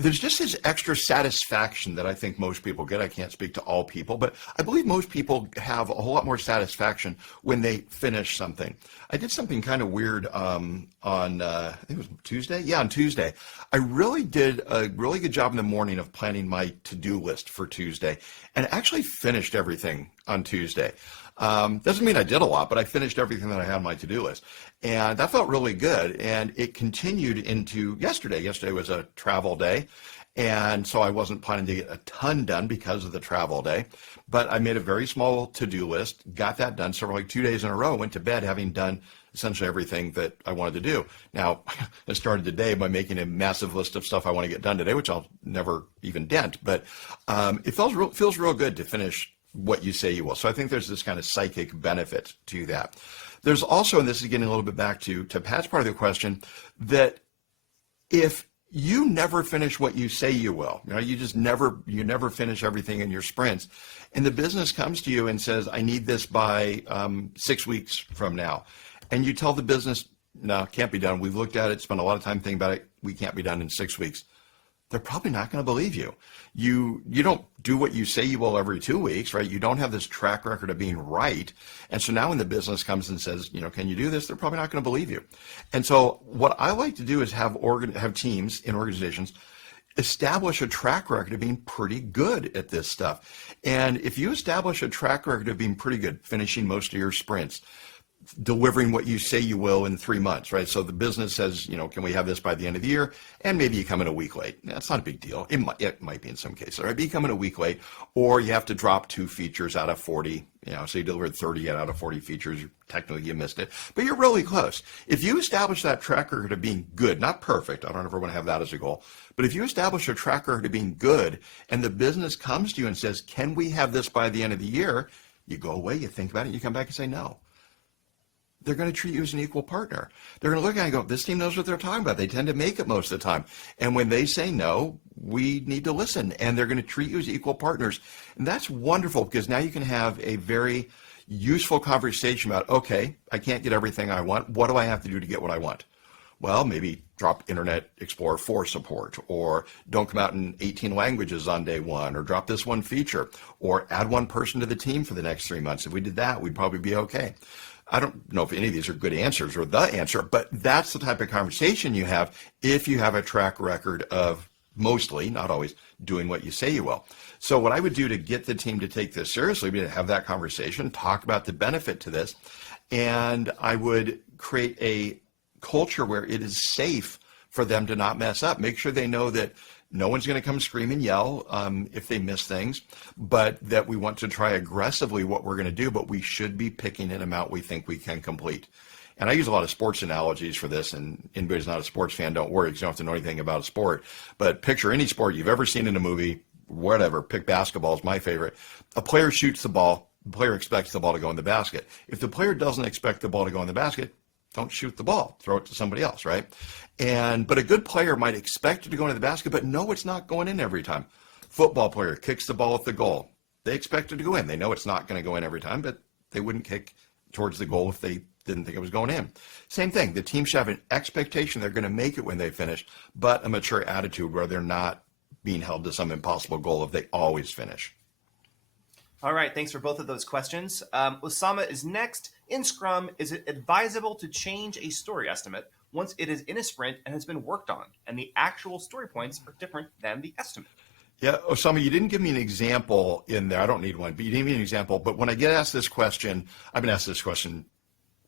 just this extra satisfaction that I think most people get. I can't speak to all people, but I believe most people have a whole lot more satisfaction when they finish something. I did something kind of weird on, I think it was Tuesday. Yeah, on Tuesday. I really did a really good job in the morning of planning my to-do list for Tuesday, and actually finished everything on Tuesday. Doesn't mean I did a lot, but I finished everything that I had on my to-do list. And that felt really good. And it continued into yesterday. Yesterday was a travel day. And so I wasn't planning to get a ton done because of the travel day. But I made a very small to-do list, got that done. So for like 2 days in a row, went to bed having done essentially everything that I wanted to do. Now, I started today by making a massive list of stuff I want to get done today, which I'll never even dent. But it feels real good to finish what you say you will. So I think there's this kind of psychic benefit to that. There's also, and this is getting a little bit back to Pat's part of the question, that if you never finish what you say you will, you never finish everything in your sprints, and the business comes to you and says, I need this by 6 weeks from now. And you tell the business, no, it can't be done. We've looked at it, spent a lot of time thinking about it. We can't be done in 6 weeks. they're probably not going to believe you. You don't do what you say you will every 2 weeks, right? You don't have this track record of being right. And so now when the business comes and says, can you do this? They're probably not going to believe you. And so what I like to do is have teams in organizations establish a track record of being pretty good at this stuff. And if you establish a track record of being pretty good, finishing most of your sprints, delivering what you say you will in 3 months, right? So the business says, can we have this by the end of the year? And maybe you come in a week late. That's not a big deal. It might be in some cases, right? But you come in a week late, or you have to drop 2 features out of 40, so you delivered 30 out of 40 features. Technically you missed it, but you're really close. If you establish that track record of being good, not perfect, I don't ever want to have that as a goal, but if you establish a track record of being good and the business comes to you and says, can we have this by the end of the year? You go away, you think about it, you come back and say no. They're going to treat you as an equal partner. They're going to look at it and go, this team knows what they're talking about. They tend to make it most of the time. And when they say no, we need to listen. And they're going to treat you as equal partners. And that's wonderful, because now you can have a very useful conversation about, okay, I can't get everything I want. What do I have to do to get what I want? Well, maybe drop Internet Explorer 4 support, or don't come out in 18 languages on day one, or drop this one feature, or add one person to the team for the next 3 months. If we did that, we'd probably be okay. I don't know if any of these are good answers or the answer, but that's the type of conversation you have if you have a track record of mostly, not always, doing what you say you will. So what I would do to get the team to take this seriously would be to have that conversation, talk about the benefit to this, and I would create a culture where it is safe for them to not mess up. Make sure they know that no one's going to come scream and yell if they miss things, but that we want to try aggressively what we're going to do, but we should be picking an amount we think we can complete. And I use a lot of sports analogies for this, and anybody who's not a sports fan, don't worry, because you don't have to know anything about a sport. But picture any sport you've ever seen in a movie, whatever, pick basketball is my favorite. A player shoots the ball, the player expects the ball to go in the basket. If the player doesn't expect the ball to go in the basket, don't shoot the ball, throw it to somebody else, right? But a good player might expect it to go into the basket, but know it's not going in every time. Football player kicks the ball at the goal. They expect it to go in. They know it's not going to go in every time, but they wouldn't kick towards the goal if they didn't think it was going in. Same thing. The team should have an expectation they're going to make it when they finish, but a mature attitude where they're not being held to some impossible goal if they always finish. All right, thanks for both of those questions. Osama is next. In Scrum, is it advisable to change a story estimate once it is in a sprint and has been worked on, and the actual story points are different than the estimate? Yeah, Osama, you didn't give me an example in there. I don't need one, but you didn't give me an example. But when I get asked this question, I've been asked this question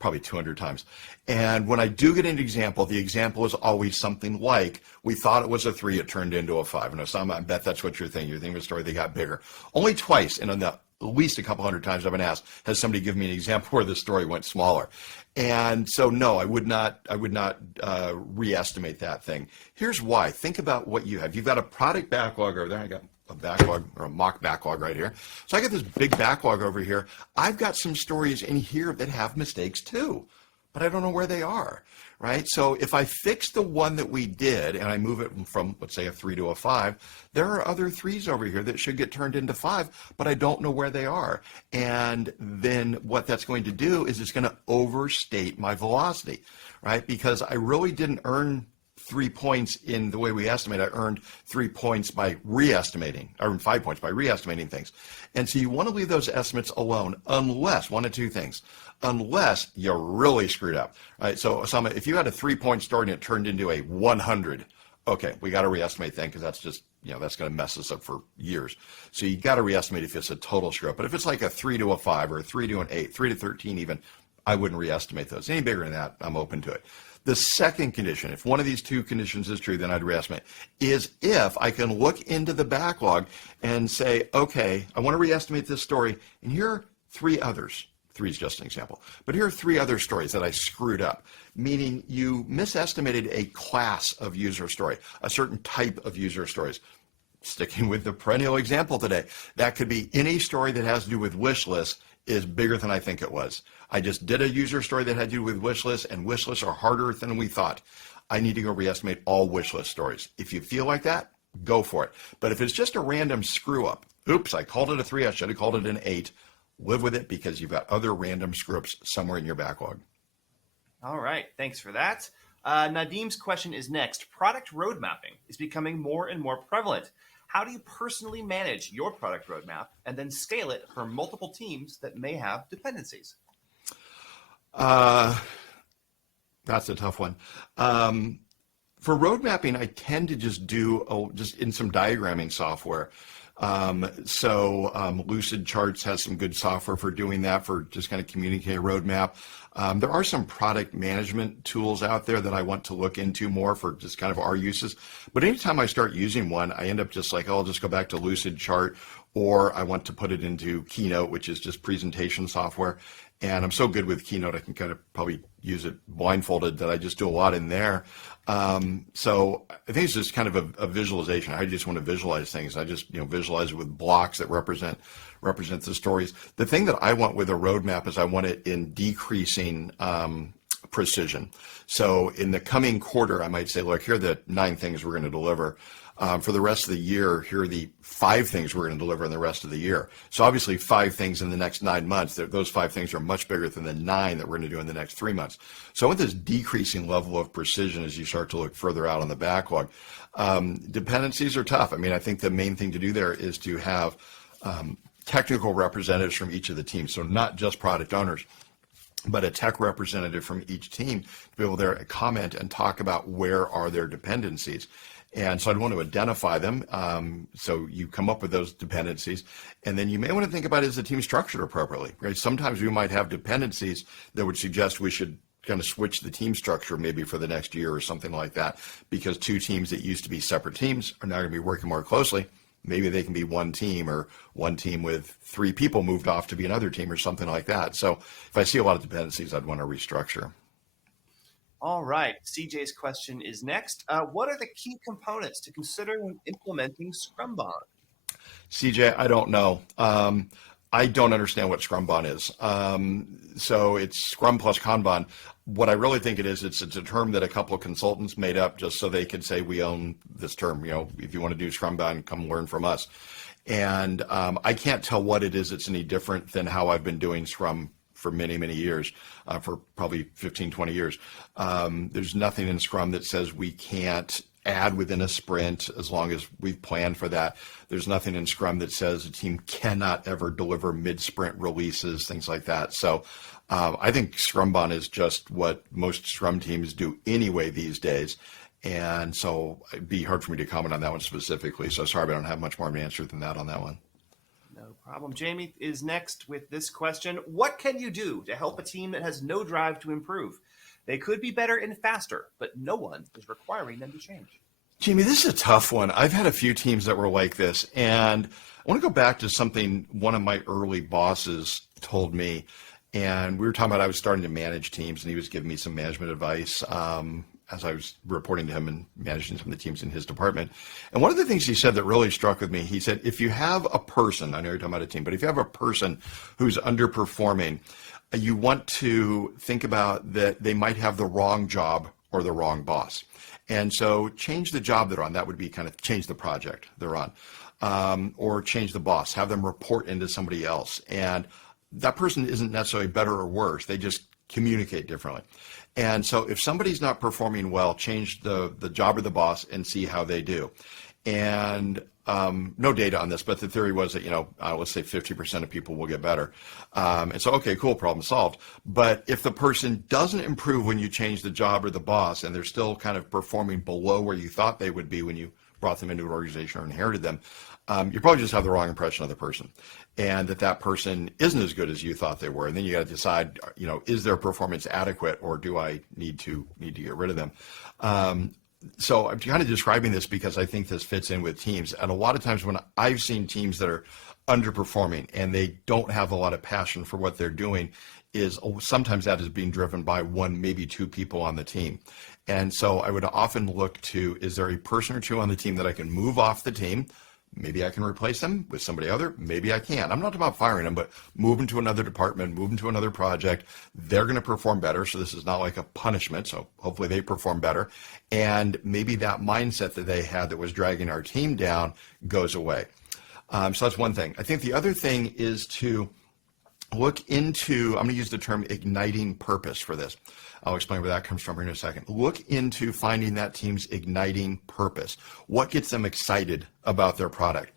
probably 200 times. And when I do get an example, the example is always something like, we thought it was a 3, it turned into a 5. And Osama, I bet that's what you're thinking. You're thinking of a story that got bigger. Only twice, and at least a couple hundred times I've been asked, has somebody given me an example where the story went smaller? And so no, I would not re-estimate that thing. Here's why. Think about what you have. You've got a product backlog over there. I got a backlog, or a mock backlog right here. So I got this big backlog over here. I've got some stories in here that have mistakes too, but I don't know where they are, right? So if I fix the one that we did and I move it from, let's say, a 3 to a 5, there are other 3s over here that should get turned into 5, but I don't know where they are. And then what that's going to do is it's going to overstate my velocity, right? Because I really didn't earn 3 points in the way we estimate. I earned 3 points by re-estimating. I earned 5 points by re-estimating things. And so you want to leave those estimates alone unless, one of two things, unless you really screwed up, right? So Osama, if you had a 3-point story and it turned into a 100, okay, we got to re-estimate then, because that's just, that's going to mess us up for years. So you got to re-estimate if it's a total screw up. But if it's like a 3 to a 5 or a 3 to an 8, 3 to 13 even, I wouldn't re-estimate those. Any bigger than that, I'm open to it. The second condition, if one of these two conditions is true, then I'd re-estimate, is if I can look into the backlog and say, okay, I want to re-estimate this story, and here are 3 others. 3 is just an example. But here are 3 other stories that I screwed up, meaning you misestimated a class of user story, a certain type of user stories. Sticking with the perennial example today, that could be any story that has to do with wish lists is bigger than I think it was. I just did a user story that had to do with wish lists, and wish lists are harder than we thought. I need to go re-estimate all wish list stories. If you feel like that, go for it. But if it's just a random screw up, oops, I called it a 3, I should have called it an 8, live with it, because you've got other random screw ups somewhere in your backlog. All right, thanks for that. Nadim's question is next. Product road mapping is becoming more and more prevalent. How do you personally manage your product roadmap and then scale it for multiple teams that may have dependencies? Uh, that's a tough one. For road mapping, I tend to just do just in some diagramming software. Lucid Charts has some good software for doing that, for just kind of communicating a roadmap. There are some product management tools out there that I want to look into more for just kind of our uses. But anytime I start using one, I end up just like, oh, I'll just go back to Lucid Chart, or I want to put it into Keynote, which is just presentation software. And I'm so good with Keynote, I can kind of probably use it blindfolded that I just do a lot in there. So I think it's just kind of a visualization. I just want to visualize things. I just visualize it with blocks that represent the stories. The thing that I want with a roadmap is I want it in decreasing precision. So in the coming quarter, I might say, look, here are the 9 things we're going to deliver. For the rest of the year, here are the 5 things we're going to deliver in the rest of the year. So obviously 5 things in the next 9 months, those 5 things are much bigger than the 9 that we're going to do in the next 3 months. So I want this decreasing level of precision as you start to look further out on the backlog. Dependencies are tough. I mean, I think the main thing to do there is to have technical representatives from each of the teams. So not just product owners, but a tech representative from each team to be able to comment and talk about where are their dependencies. And so I'd want to identify them. So you come up with those dependencies, and then you may want to think about, is the team structured appropriately, right? Sometimes we might have dependencies that would suggest we should kind of switch the team structure maybe for the next year or something like that, because 2 teams that used to be separate teams are now going to be working more closely. Maybe they can be one team, or one team with 3 people moved off to be another team or something like that. So if I see a lot of dependencies, I'd want to restructure. All right. CJ's question is next. What are the key components to consider when implementing Scrum Kanban? CJ, I don't know. I don't understand what Scrum Kanban is. So it's Scrum plus Kanban. What I really think it's a term that a couple of consultants made up just so they could say, we own this term. If you want to do Scrum Kanban, come learn from us. And I can't tell what it is that's any different than how I've been doing Scrum for many, many years, for probably 15, 20 years. There's nothing in Scrum that says we can't add within a sprint as long as we've planned for that. There's nothing in Scrum that says a team cannot ever deliver mid-sprint releases, things like that. So I think Scrum Kanban is just what most Scrum teams do anyway these days. And so it'd be hard for me to comment on that one specifically. So sorry, but I don't have much more of an answer than that on that one. No problem. Jamie is next with this question. What can you do to help a team that has no drive to improve? They could be better and faster, but no one is requiring them to change. Jamie, this is a tough one. I've had a few teams that were like this, and I want to go back to something one of my early bosses told me. And we were talking about, I was starting to manage teams, and he was giving me some management advice as I was reporting to him and managing some of the teams in his department. And one of the things he said that really struck with me, he said, if you have a person, I know you're talking about a team, but if you have a person who's underperforming, you want to think about that they might have the wrong job or the wrong boss. And so change the job they're on. That would be kind of change the project they're on, or change the boss, have them report into somebody else. And that person isn't necessarily better or worse. They just communicate differently. And so if somebody's not performing well, change the job or the boss and see how they do. And no data on this, but the theory was that, let's say 50% of people will get better. And so, okay, cool, problem solved. But if the person doesn't improve when you change the job or the boss, and they're still kind of performing below where you thought they would be when you brought them into an organization or inherited them, you probably just have the wrong impression of the person, and that person isn't as good as you thought they were. And then you got to decide, is their performance adequate, or do I need to get rid of them? So I'm kind of describing this because I think this fits in with teams. And a lot of times when I've seen teams that are underperforming and they don't have a lot of passion for what they're doing, is sometimes that is being driven by 1, maybe 2 people on the team. And so I would often look to, is there a person or 2 on the team that I can move off the team? Maybe I can replace them with somebody other. Maybe I can't. I'm not about firing them, but move them to another department, move them to another project. They're going to perform better. So this is not like a punishment. So hopefully they perform better. And maybe that mindset that they had that was dragging our team down goes away. So that's one thing. I think the other thing is to look into, I'm going to use the term igniting purpose for this. I'll explain where that comes from here in a second. Look into finding that team's igniting purpose. What gets them excited about their product?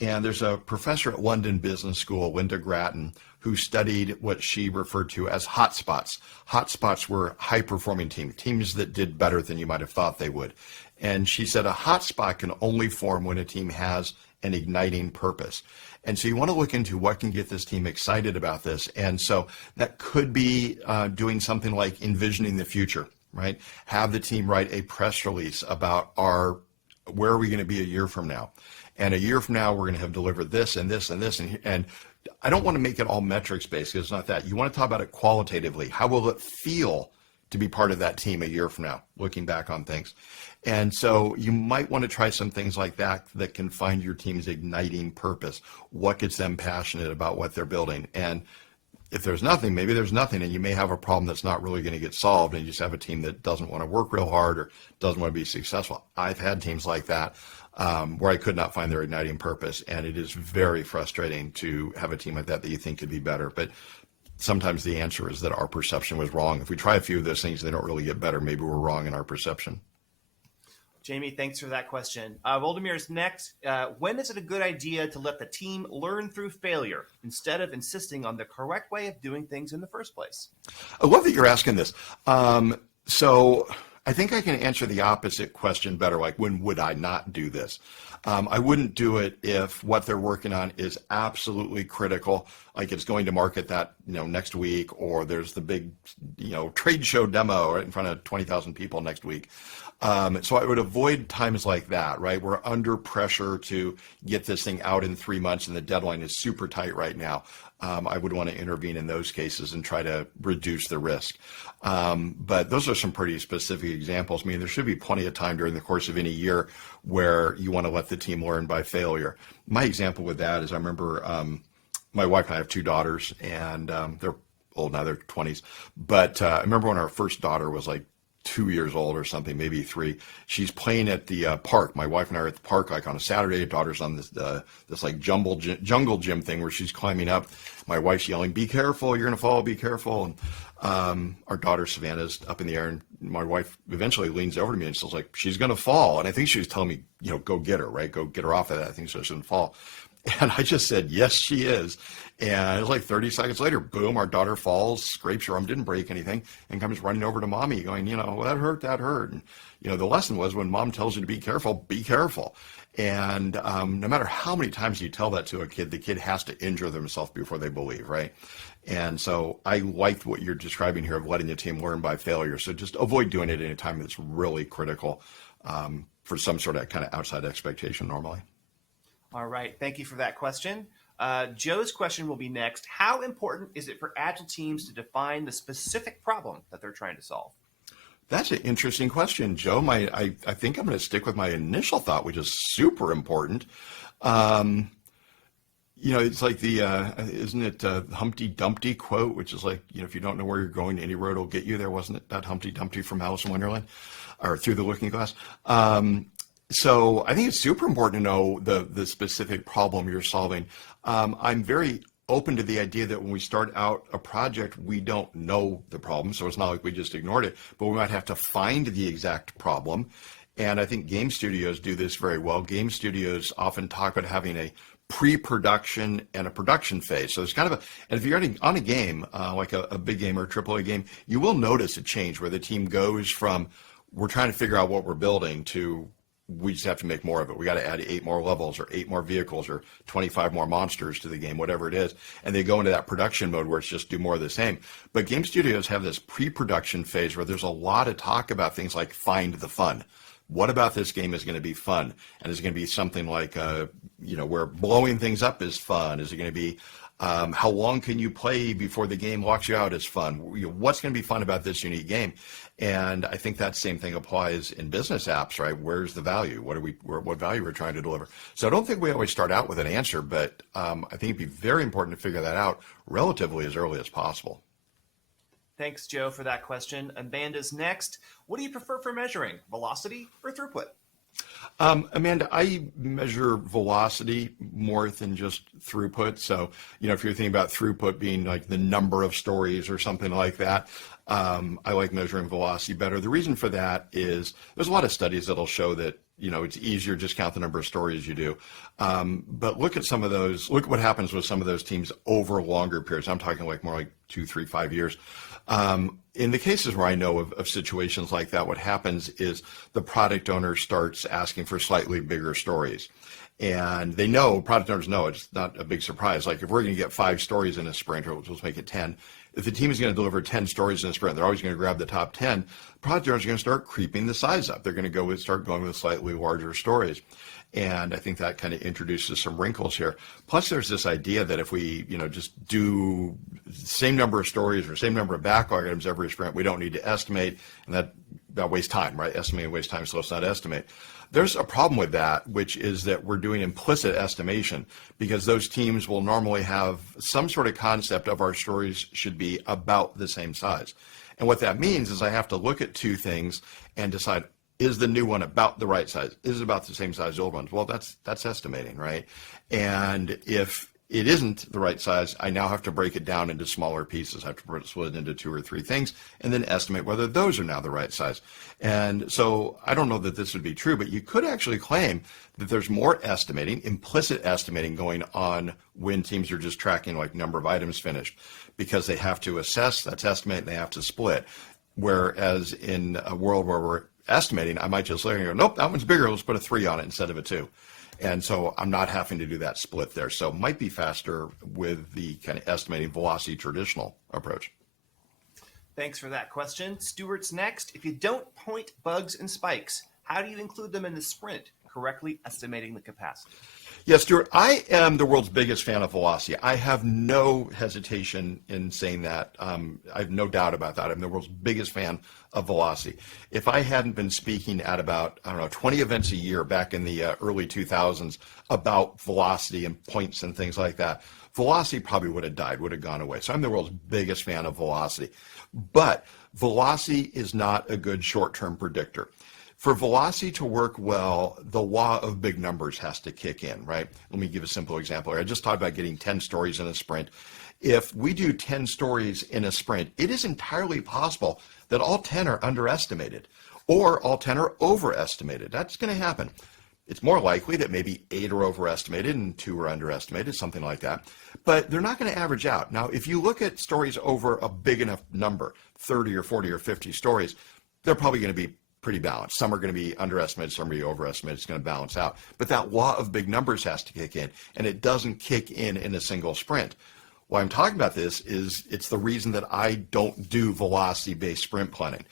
And there's a professor at London Business School, Linda Grattan, who studied what she referred to as hotspots. Hotspots were high-performing teams that did better than you might have thought they would. And she said a hotspot can only form when a team has an igniting purpose. And so you want to look into what can get this team excited about this. And so that could be doing something like envisioning the future, right? Have the team write a press release about where are we going to be a year from now? And a year from now, we're going to have delivered this and this and this. And I don't want to make it all metrics based, because it's not that. You want to talk about it qualitatively. How will it feel to be part of that team a year from now, looking back on things? And so you might want to try some things like that that can find your team's igniting purpose. What gets them passionate about what they're building? And if there's nothing, maybe there's nothing, and you may have a problem that's not really going to get solved, and you just have a team that doesn't want to work real hard or doesn't want to be successful. I've had teams like that where I could not find their igniting purpose, and it is very frustrating to have a team like that you think could be better. But sometimes the answer is that our perception was wrong. If we try a few of those things, they don't really get better. Maybe we're wrong in our perception. Jamie, thanks for that question. Voldemir's next. When is it a good idea to let the team learn through failure instead of insisting on the correct way of doing things in the first place? I love that you're asking this. So I think I can answer the opposite question better, like when would I not do this? I wouldn't do it if what they're working on is absolutely critical, like it's going to market that next week, or there's the big trade show demo right in front of 20,000 people next week. So I would avoid times like that, right? We're under pressure to get this thing out in 3 months and the deadline is super tight right now. I would want to intervene in those cases and try to reduce the risk. But those are some pretty specific examples. I mean, there should be plenty of time during the course of any year where you want to let the team learn by failure. My example with that is I remember my wife and I have 2 daughters, and they're old now, they're 20s. But I remember when our first daughter was like 2 years old or something, maybe 3. She's playing at the park. My wife and I are at the park like on a Saturday. Daughter's on this like jungle gym thing where she's climbing up. My wife's yelling, "Be careful! You're gonna fall! Be careful!" And our daughter Savannah's up in the air, and my wife eventually leans over to me and says like, "She's gonna fall." And I think she was telling me, go get her, right? Go get her off of that thing so she doesn't fall. And I just said, "Yes, she is." And it was like 30 seconds later, boom, our daughter falls, scrapes her arm, didn't break anything, and comes running over to mommy going, well, that hurt. And, the lesson was when mom tells you to be careful, be careful. And no matter how many times you tell that to a kid, the kid has to injure themselves before they believe, right? And so I liked what you're describing here of letting the team learn by failure. So just avoid doing it at a time that's really critical for some sort of kind of outside expectation normally. All right. Thank you for that question. Joe's question will be next. How important is it for Agile teams to define the specific problem that they're trying to solve? That's an interesting question, Joe. I think I'm going to stick with my initial thought, which is super important. It's like isn't it Humpty Dumpty quote, which is like, if you don't know where you're going, any road will get you there. Wasn't it that Humpty Dumpty from Alice in Wonderland or Through the Looking Glass? So I think it's super important to know the specific problem you're solving. I'm very open to the idea that when we start out a project, we don't know the problem. So it's not like we just ignored it, but we might have to find the exact problem. And I think game studios do this very well. Game studios often talk about having a pre-production and a production phase. So there's kind of and if you're on a game, like a big game or a AAA game, you will notice a change where the team goes from, we're trying to figure out what we're building, to we just have to make more of it. We got to add 8 more levels or 8 more vehicles or 25 more monsters to the game, whatever it is. And they go into that production mode where it's just do more of the same. But game studios have this pre-production phase where there's a lot of talk about things like find the fun. What about this game is going to be fun? And is it going to be something like, where blowing things up is fun? Is it going to be how long can you play before the game locks you out is fun? What's going to be fun about this unique game? And I think that same thing applies in business apps, right? Where's the value? What value we're trying to deliver? So I don't think we always start out with an answer, but I think it'd be very important to figure that out relatively as early as possible. Thanks, Joe, for that question. Amanda's next. What do you prefer for measuring, velocity or throughput? Amanda, I measure velocity more than just throughput. So, if you're thinking about throughput being like the number of stories or something like that, I like measuring velocity better. The reason for that is there's a lot of studies that'll show that, it's easier to just count the number of stories you do. But look at what happens with some of those teams over longer periods. I'm talking like more like 2, 3, 5 years. In the cases where I know of situations like that, what happens is the product owner starts asking for slightly bigger stories. And product owners know it's not a big surprise. Like if we're going to get 5 stories in a sprint, or let's make it 10, if the team is going to deliver 10 stories in a sprint, they're always going to grab the top 10. Product owners are going to start creeping the size up. They're going to start going with slightly larger stories. And I think that kind of introduces some wrinkles here. Plus, there's this idea that if we, just do the same number of stories or same number of backlog items every sprint, we don't need to estimate, and that wastes time, right? Estimating wastes time, so let's not estimate. There's a problem with that, which is that we're doing implicit estimation because those teams will normally have some sort of concept of our stories should be about the same size. And what that means is I have to look at 2 things and decide, is the new one about the right size? Is it about the same size as the old ones? Well, that's estimating, right? And if it isn't the right size, I now have to break it down into smaller pieces. I have to split it into 2 or 3 things and then estimate whether those are now the right size. And so I don't know that this would be true, but you could actually claim that there's more estimating, implicit estimating going on when teams are just tracking like number of items finished because they have to assess, that's estimate, and they have to split. Whereas in a world where we're estimating, I might just look and go, nope, that one's bigger, let's put a 3 on it instead of a 2. And so I'm not having to do that split there. So it might be faster with the kind of estimating velocity traditional approach. Thanks for that question. Stuart's next. If you don't point bugs and spikes, how do you include them in the sprint, correctly estimating the capacity? Yes, Stuart, I am the world's biggest fan of velocity. I have no hesitation in saying that. I have no doubt about that. I'm the world's biggest fan of velocity. If I hadn't been speaking at about, 20 events a year back in the early 2000s about velocity and points and things like that, velocity probably would have died, would have gone away. So I'm the world's biggest fan of velocity. But velocity is not a good short-term predictor. For velocity to work well, the law of big numbers has to kick in, right? Let me give a simple example here. I just talked about getting 10 stories in a sprint. If we do 10 stories in a sprint, it is entirely possible that all 10 are underestimated or all 10 are overestimated. That's going to happen. It's more likely that maybe 8 are overestimated and 2 are underestimated, something like that. But they're not going to average out. Now, if you look at stories over a big enough number, 30 or 40 or 50 stories, they're probably going to be pretty balanced. Some are going to be underestimated, some are going to be overestimated. It's going to balance out. But that law of big numbers has to kick in, and it doesn't kick in a single sprint. Why I'm talking about this is it's the reason that I don't do velocity-based sprint planning.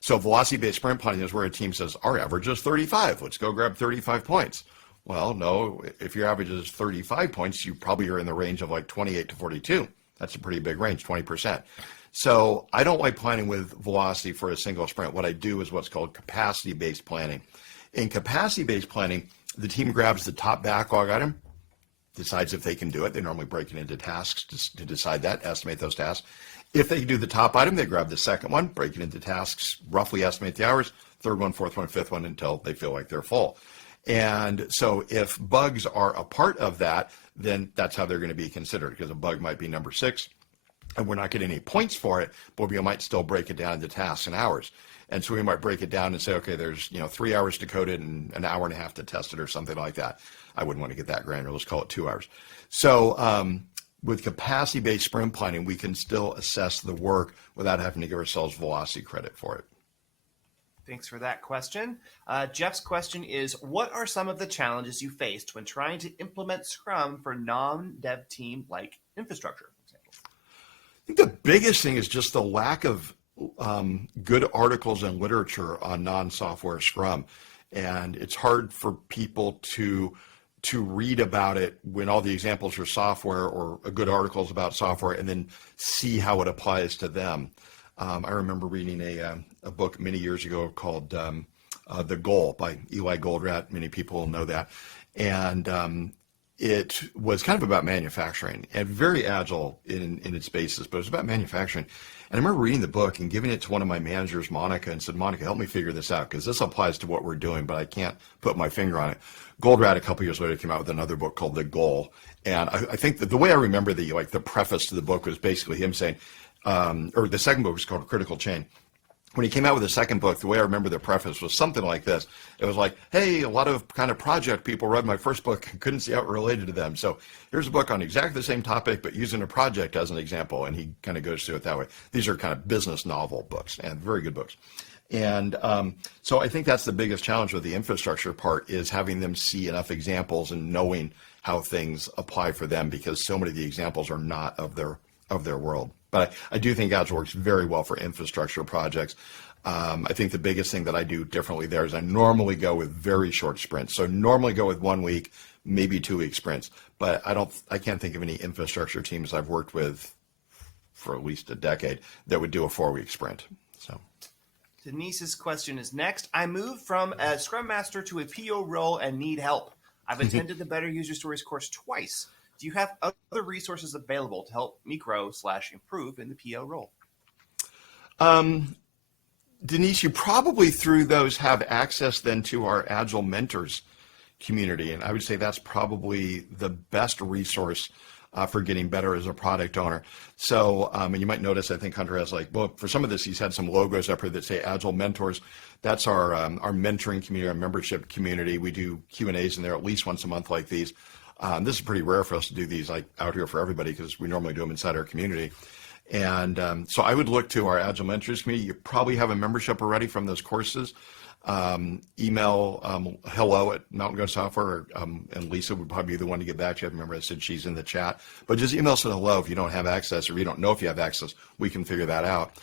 So velocity-based sprint planning is where a team says, our average is 35. Let's go grab 35 points. Well, no, if your average is 35 points, you probably are in the range of like 28 to 42. That's a pretty big range, 20%. So I don't like planning with velocity for a single sprint. What I do is what's called capacity-based planning. In capacity-based planning, the team grabs the top backlog item, decides if they can do it. They normally break it into tasks to decide that, estimate those tasks. If they can do the top item, they grab the second one, break it into tasks, roughly estimate the hours, third one, fourth one, fifth one, until they feel like they're full. And so if bugs are a part of that, then that's how they're going to be considered, because a bug might be number 6. And we're not getting any points for it, but we might still break it down into tasks and hours. And so we might break it down and say, okay, there's 3 hours to code it and an hour and a half to test it or something like that. I wouldn't want to get that granular. Let's call it 2 hours. So with capacity-based sprint planning, we can still assess the work without having to give ourselves velocity credit for it. Thanks for that question. Jeff's question is, what are some of the challenges you faced when trying to implement Scrum for non-dev team like infrastructure? I think the biggest thing is just the lack of good articles and literature on non-software Scrum. And it's hard for people to read about it when all the examples are software or good articles about software and then see how it applies to them. I remember reading a book many years ago called The Goal by Eli Goldratt. Many people know that. And it was kind of about manufacturing and very agile in its basis, but it was about manufacturing. And I remember reading the book and giving it to one of my managers, Monica, and said, Monica, help me figure this out because this applies to what we're doing, but I can't put my finger on it. Goldratt, a couple years later, came out with another book called The Goal. And I think that the way I remember the preface to the book was basically him saying, or the second book was called Critical Chain. When he came out with the second book, the way I remember the preface was something like this. It was like, hey, a lot of kind of project people read my first book and couldn't see how it related to them. So here's a book on exactly the same topic, but using a project as an example. And he kind of goes through it that way. These are kind of business novel books and very good books. And so I think that's the biggest challenge with the infrastructure part is having them see enough examples and knowing how things apply for them because so many of the examples are not of their world. But I do think Agile works very well for infrastructure projects. I think the biggest thing that I do differently there is I normally go with very short sprints. So normally go with 1 week, maybe 2 week sprints. But I can't think of any infrastructure teams I've worked with for at least a decade that would do a 4-week sprint. So Denise's question is next. I moved from a Scrum Master to a PO role and need help. I've attended the Better User Stories course twice. Do you have other resources available to help me grow/improve in the PO role? Denise, you probably through those have access then to our Agile Mentors community. And I would say that's probably the best resource for getting better as a product owner. So, and you might notice, I think Hunter has for some of this, he's had some logos up here that say Agile Mentors. That's our mentoring community, our membership community. We do Q&As in there at least once a month like these. This is pretty rare for us to do these out here for everybody because we normally do them inside our community. And so I would look to our Agile Mentors community. You probably have a membership already from those courses. Email hello at Mountain Goat Software, and Lisa would probably be the one to get back to you. I remember I said she's in the chat. But just email us at hello if you don't have access or you don't know if you have access. We can figure that out.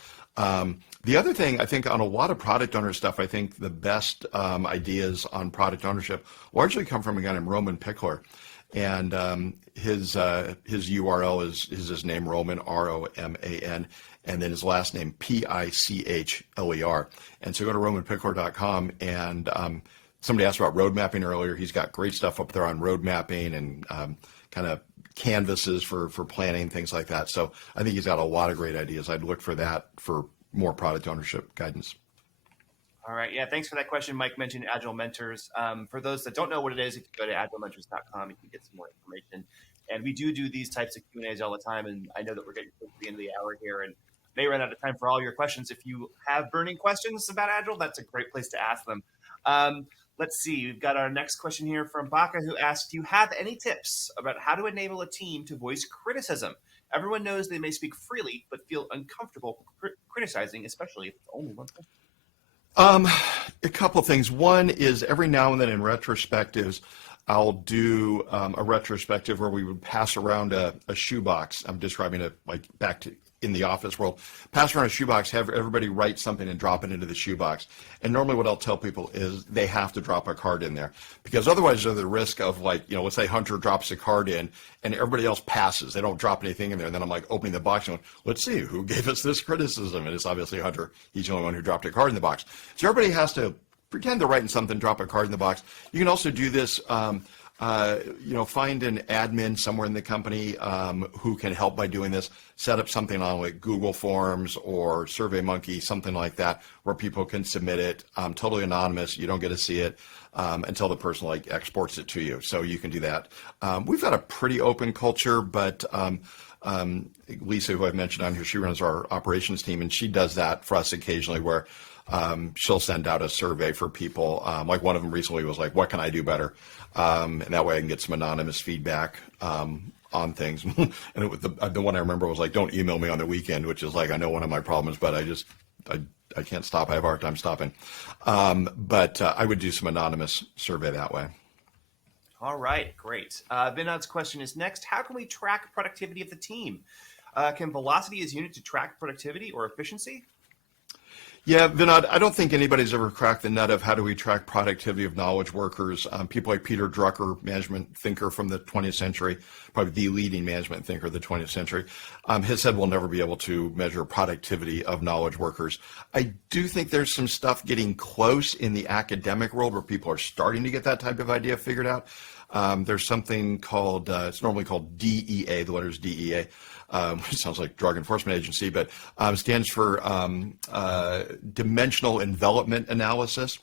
The other thing, I think on a lot of product owner stuff, I think the best ideas on product ownership largely come from a guy named Roman Pichler. And his URL is his name, Roman, R-O-M-A-N, and then his last name, P-I-C-H-L-E-R. And so go to romanpichler.com, and somebody asked about road mapping earlier. He's got great stuff up there on road mapping and kind of canvases for planning, things like that. So I think he's got a lot of great ideas. I'd look for that for more product ownership guidance. All right. Yeah. Thanks for that question. Mike mentioned Agile Mentors. For those that don't know what it is, if you go to agilementors.com, you can get some more information. And we do these types of Q&As all the time. And I know that we're getting close to the end of the hour here and may run out of time for all your questions. If you have burning questions about Agile, that's a great place to ask them. Let's see. We've got our next question here from Baka, who asks, do you have any tips about how to enable a team to voice criticism? Everyone knows they may speak freely, but feel uncomfortable criticizing, especially if it's only one person. A couple things. One is every now and then in retrospectives, I'll do a retrospective where we would pass around a shoebox. I'm describing it back to in the office world. Pass around a shoebox, have everybody write something and drop it into the shoebox. And normally what I'll tell people is they have to drop a card in there because otherwise there's the risk of let's say Hunter drops a card in and everybody else passes. They don't drop anything in there. And then I'm opening the box and going, let's see who gave us this criticism. And it's obviously Hunter. He's the only one who dropped a card in the box. So everybody has to pretend they're writing something, drop a card in the box. You can also do this, find an admin somewhere in the company who can help by doing this. Set up something on Google Forms or SurveyMonkey, something like that, where people can submit it totally anonymous. You don't get to see it until the person exports it to you. So you can do that. We've got a pretty open culture, but Lisa, who I've mentioned on here, she runs our operations team, and she does that for us occasionally where she'll send out a survey for people. One of them recently was what can I do better? And that way I can get some anonymous feedback on things. And the one I remember was don't email me on the weekend, which is I know one of my problems, but I can't stop. I have a hard time stopping. But I would do some anonymous survey that way. All right, great. Vinod's question is next. How can we track productivity of the team? Can velocity as unit to track productivity or efficiency? Yeah, Vinod, I don't think anybody's ever cracked the nut of how do we track productivity of knowledge workers. People like Peter Drucker, management thinker from the 20th century, probably the leading management thinker of the 20th century, has said we'll never be able to measure productivity of knowledge workers. I do think there's some stuff getting close in the academic world where people are starting to get that type of idea figured out. There's something called, it's normally called DEA, the letters DEA, which sounds like Drug Enforcement Agency, but stands for Dimensional Envelopment Analysis.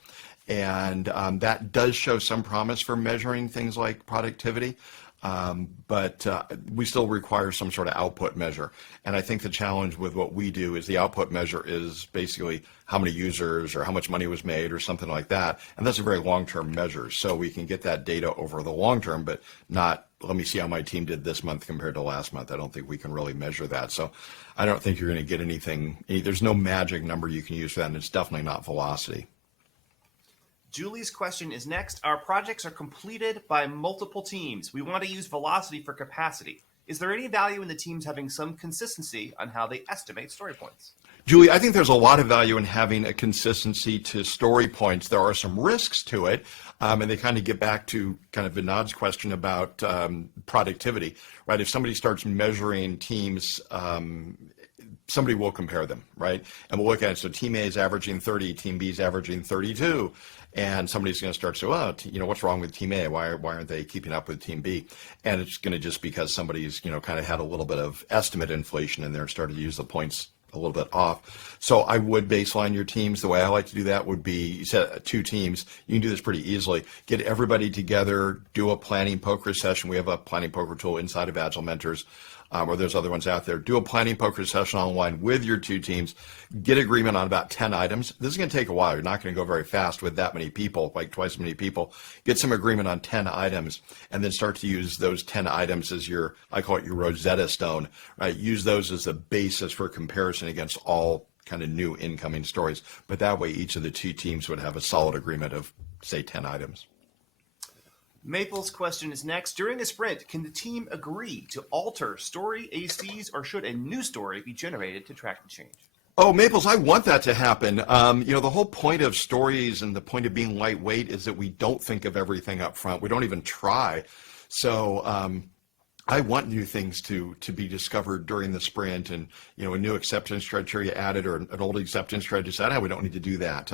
And that does show some promise for measuring things like productivity. But we still require some sort of output measure. And I think the challenge with what we do is the output measure is basically how many users or how much money was made or something like that. And that's a very long-term measure. So we can get that data over the long term, but not, let me see how my team did this month compared to last month. I don't think we can really measure that. So I don't think you're going to get anything. There's no magic number you can use for that, and it's definitely not velocity. Julie's question is next. Our projects are completed by multiple teams. We want to use velocity for capacity. Is there any value in the teams having some consistency on how they estimate story points? Julie, I think there's a lot of value in having a consistency to story points. There are some risks to it, and they kind of get back to kind of Vinod's question about productivity, right? If somebody starts measuring teams, somebody will compare them, right? And we'll look at it. So team A is averaging 30, team B is averaging 32. And somebody's going to start to say, well, what's wrong with team A? Why aren't they keeping up with team B? And it's going to just because somebody's, kind of had a little bit of estimate inflation in there and started to use the points a little bit off. So I would baseline your teams. The way I like to do that would be, you said 2 teams. You can do this pretty easily. Get everybody together, do a planning poker session. We have a planning poker tool inside of Agile Mentors, or there's other ones out there. Do a planning poker session online with your 2 teams. Get agreement on about 10 items. This is going to take a while. You're not going to go very fast with that many people, like twice as many people. Get some agreement on 10 items, and then start to use those 10 items as your, I call it your Rosetta Stone, right? Use those as the basis for comparison against all kind of new incoming stories. But that way, each of the 2 teams would have a solid agreement of, say, 10 items. Maple's question is next. During a sprint, can the team agree to alter story ACs, or should a new story be generated to track the change? Oh, Maples, I want that to happen. The whole point of stories and the point of being lightweight is that we don't think of everything up front. We don't even try. So I want new things to be discovered during the sprint, and a new acceptance criteria added or an old acceptance criteria said, we don't need to do that.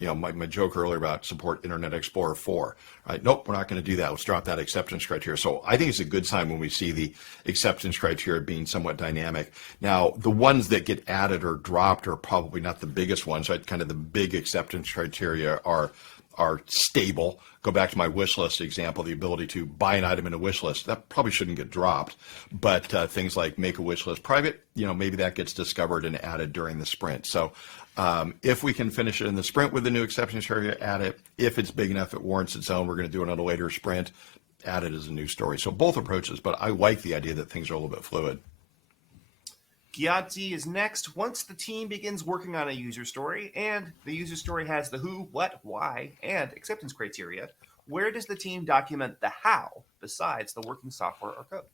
My joke earlier about support Internet Explorer 4, right? Nope, we're not going to do that. Let's drop that acceptance criteria. So I think it's a good sign when we see the acceptance criteria being somewhat dynamic. Now, the ones that get added or dropped are probably not the biggest ones, right? Kind of the big acceptance criteria are stable. Go back to my wish list example, the ability to buy an item in a wish list. That probably shouldn't get dropped, but things like make a wish list private, maybe that gets discovered and added during the sprint. So if we can finish it in the sprint with the new acceptance criteria, add it. If it's big enough, it warrants its own, we're going to do it on a later sprint, add it as a new story. So both approaches, but I like the idea that things are a little bit fluid. Gyatzi is next. Once the team begins working on a user story, and the user story has the who, what, why, and acceptance criteria, where does the team document the how besides the working software or code?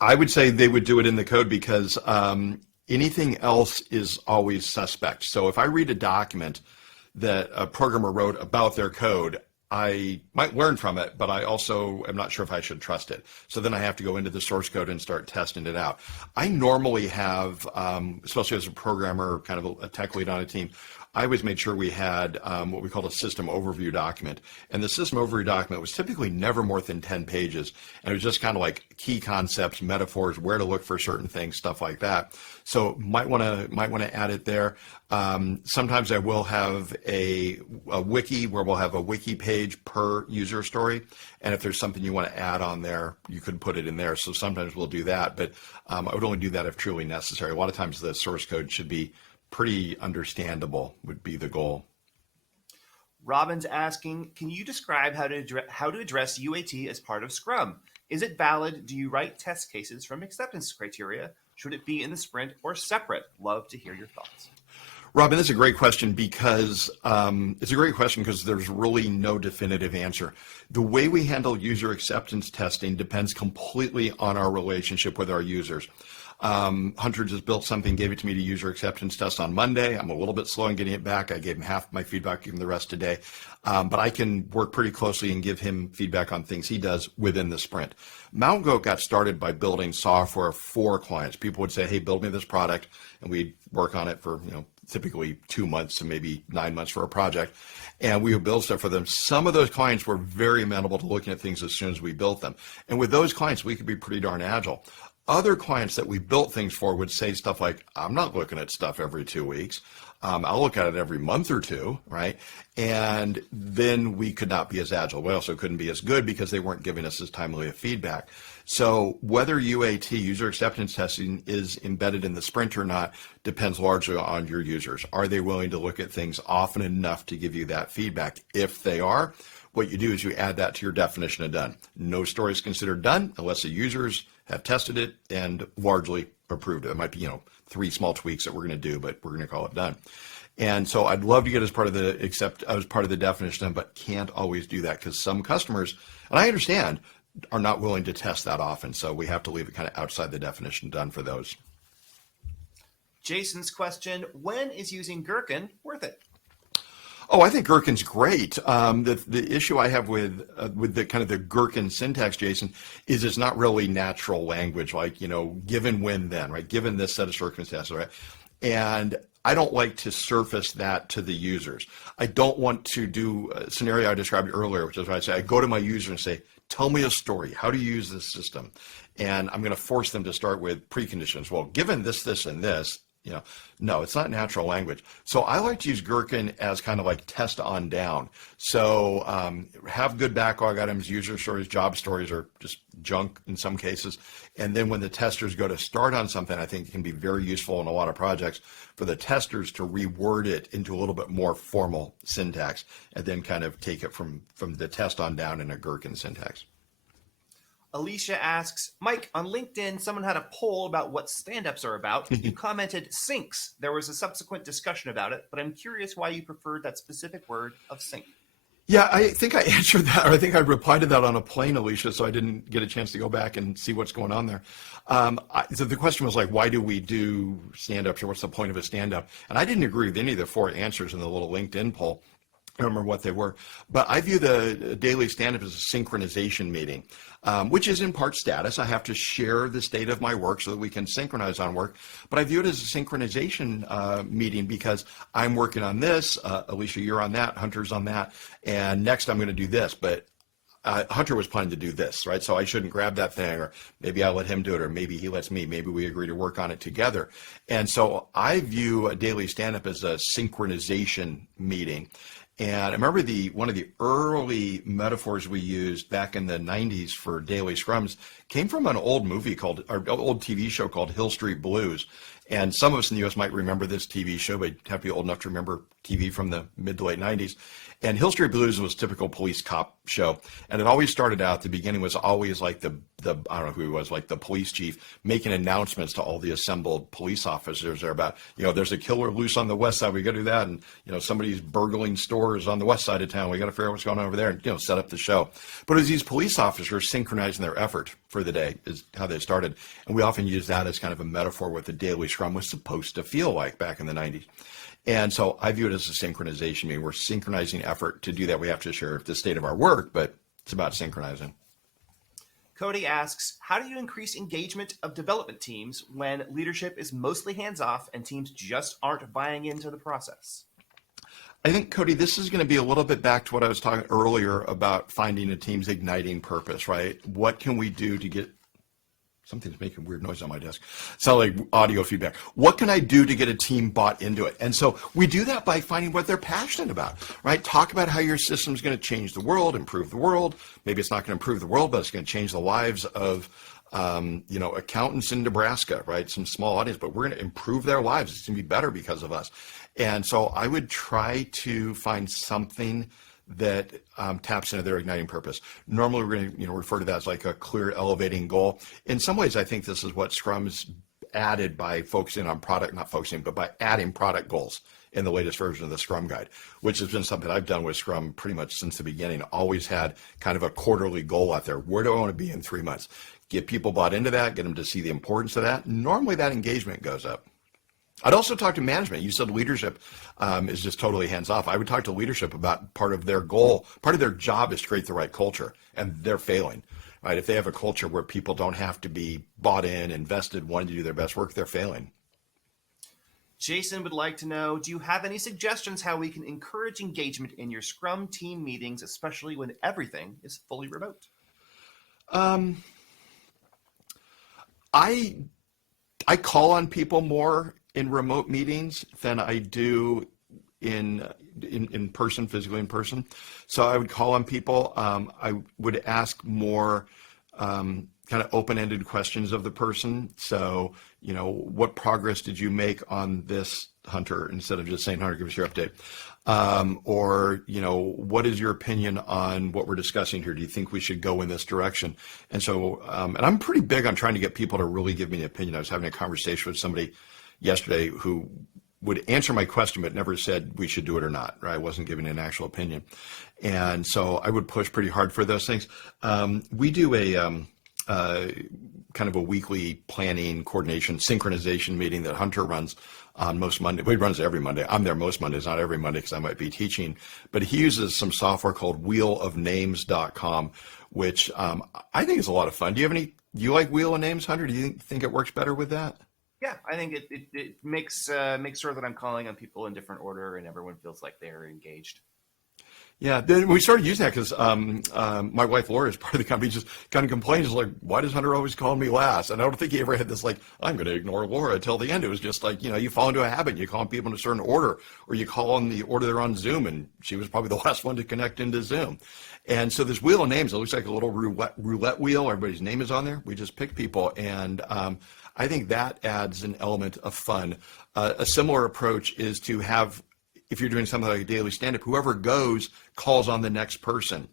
I would say they would do it in the code because anything else is always suspect. So if I read a document that a programmer wrote about their code, I might learn from it, but I also am not sure if I should trust it. So then I have to go into the source code and start testing it out. I normally have, especially as a programmer, kind of a tech lead on a team, I always made sure we had what we called a system overview document. And the system overview document was typically never more than 10 pages. And it was just kind of like key concepts, metaphors, where to look for certain things, stuff like that. So might want to add it there. Sometimes I will have a wiki where we'll have a wiki page per user story. And if there's something you want to add on there, you could put it in there. So sometimes we'll do that, but I would only do that if truly necessary. A lot of times the source code should be pretty understandable, would be the goal. Robin's asking, can you describe how to address UAT as part of Scrum? Is it valid? Do you write test cases from acceptance criteria? Should it be in the sprint or separate? Love to hear your thoughts. Robin, that's a great question because there's really no definitive answer. The way we handle user acceptance testing depends completely on our relationship with our users. Hunter just built something, gave it to me to user acceptance test on Monday. I'm a little bit slow in getting it back. I gave him half my feedback, give him the rest today. But I can work pretty closely and give him feedback on things he does within the sprint. Mountain Goat got started by building software for clients. People would say, hey, build me this product, and we'd work on it for, typically 2 months to maybe 9 months for a project. And we would build stuff for them. Some of those clients were very amenable to looking at things as soon as we built them. And with those clients, we could be pretty darn agile. Other clients that we built things for would say stuff like, I'm not looking at stuff every 2 weeks. I'll look at it every month or two, right? And then we could not be as agile. We also couldn't be as good because they weren't giving us as timely a feedback. So whether UAT, user acceptance testing, is embedded in the sprint or not depends largely on your users. Are they willing to look at things often enough to give you that feedback? If they are, what you do is you add that to your definition of done. No story is considered done unless the users have tested it and largely approved it. It might be, 3 small tweaks that we're going to do, but we're going to call it done. And so I'd love to get as part of the definition done, but can't always do that because some customers, and I understand, are not willing to test that often. So we have to leave it kind of outside the definition done for those. Jason's question, when is using Gherkin worth it? Oh, I think Gherkin's great. The issue I have with the kind of the Gherkin syntax, Jason, is it's not really natural language, like, given when then, right? Given this set of circumstances, right? And I don't like to surface that to the users. I don't want to do a scenario I described earlier, which is why I say I go to my user and say, tell me a story. How do you use this system? And I'm going to force them to start with preconditions. Well, given this, this, and this, no, it's not natural language. So I like to use Gherkin as kind of like test on down. So have good backlog items, user stories, job stories are just junk in some cases. And then when the testers go to start on something, I think it can be very useful in a lot of projects for the testers to reword it into a little bit more formal syntax and then kind of take it from the test on down in a Gherkin syntax. Alicia asks, Mike, on LinkedIn, someone had a poll about what stand-ups are about. You commented syncs. There was a subsequent discussion about it, but I'm curious why you preferred that specific word of sync. Yeah, I think I answered that, or I think I replied to that on a plane, Alicia, so I didn't get a chance to go back and see what's going on there. So the question was like, why do we do stand-ups, or what's the point of a stand-up? And I didn't agree with any of the 4 answers in the little LinkedIn poll. I don't remember what they were, but I view the daily stand-up as a synchronization meeting, which is in part status. I have to share the state of my work so that we can synchronize on work, but I view it as a synchronization meeting because I'm working on this, Alicia, you're on that, Hunter's on that, and next I'm going to do this, but Hunter was planning to do this, right? So I shouldn't grab that thing, or maybe I let him do it, or maybe he lets me, maybe we agree to work on it together. And so I view a daily stand-up as a synchronization meeting. And I remember one of the early metaphors we used back in the 90s for daily scrums came from an old old TV show called Hill Street Blues. And some of us in the U.S. might remember this TV show, but you'd have to be old enough to remember TV from the mid to late 90s. And Hill Street Blues was a typical police cop show. And it always started out, the beginning was always like the I don't know who he was, like the police chief, making announcements to all the assembled police officers there about, there's a killer loose on the west side, we got to do that. And, somebody's burgling stores on the west side of town, we got to figure out what's going on over there and, set up the show. But it was these police officers synchronizing their effort for the day is how they started. And we often use that as kind of a metaphor what the daily scrum was supposed to feel like back in the 90s. And so I view it as a synchronization meeting. We're synchronizing effort. To do that, we have to share the state of our work, but it's about synchronizing. Cody asks, how do you increase engagement of development teams when leadership is mostly hands-off and teams just aren't buying into the process? I think, Cody, this is going to be a little bit back to what I was talking earlier about finding a team's igniting purpose, right? What can we do to get... Something's making weird noise on my desk. Sound like audio feedback. What can I do to get a team bought into it? And so we do that by finding what they're passionate about, right? Talk about how your system's going to change the world, improve the world. Maybe it's not going to improve the world, but it's going to change the lives of, accountants in Nebraska, right? Some small audience, but we're going to improve their lives. It's going to be better because of us. And so I would try to find something that taps into their igniting purpose. Normally, we're going to refer to that as like a clear, elevating goal. In some ways, I think this is what Scrum's added by focusing on product, not focusing, but by adding product goals in the latest version of the Scrum Guide, which has been something I've done with Scrum pretty much since the beginning. Always had kind of a quarterly goal out there. Where do I want to be in 3 months? get people bought into that, get them to see the importance of that. Normally that engagement goes up. I'd also talk to management. You said leadership is just totally hands off. I would talk to leadership about part of their goal, part of their job is to create the right culture, and they're failing, right? If they have a culture where people don't have to be bought in, invested, wanting to do their best work, they're failing. Jason would like to know, do you have any suggestions how we can encourage engagement in your Scrum team meetings, especially when everything is fully remote? I call on people more in remote meetings than I do in person, physically in person. So I would call on people. I would ask more kind of open-ended questions of the person. So, what progress did you make on this, Hunter, instead of just saying, Hunter, give us your update. Or, what is your opinion on what we're discussing here? Do you think we should go in this direction? And so, and I'm pretty big on trying to get people to really give me an opinion. I was having a conversation with somebody yesterday who would answer my question but never said we should do it or not, right? I wasn't giving an actual opinion. And so I would push pretty hard for those things. We do a kind of a weekly planning, coordination, synchronization meeting that Hunter runs on most Mondays. Well, he runs every Monday. I'm there most Mondays, not every Monday because I might be teaching. But he uses some software called wheelofnames.com, which I think is a lot of fun. Do you like Wheel of Names, Hunter? Do you think it works better with that? Yeah, I think it makes sure that I'm calling on people in different order and everyone feels like they're engaged. Yeah, then we started using that because my wife Laura is part of the company. Just kind of complains like, "Why does Hunter always call me last?" And I don't think he ever had this like, "I'm going to ignore Laura till the end." It was just like, you fall into a habit. You call people in a certain order, or you call on the order they're on Zoom, and she was probably the last one to connect into Zoom. And so this wheel of names, it looks like a little roulette wheel. Everybody's name is on there. We just pick people, and I think that adds an element of fun. A similar approach is to have, if you're doing something like a daily stand-up, whoever goes calls on the next person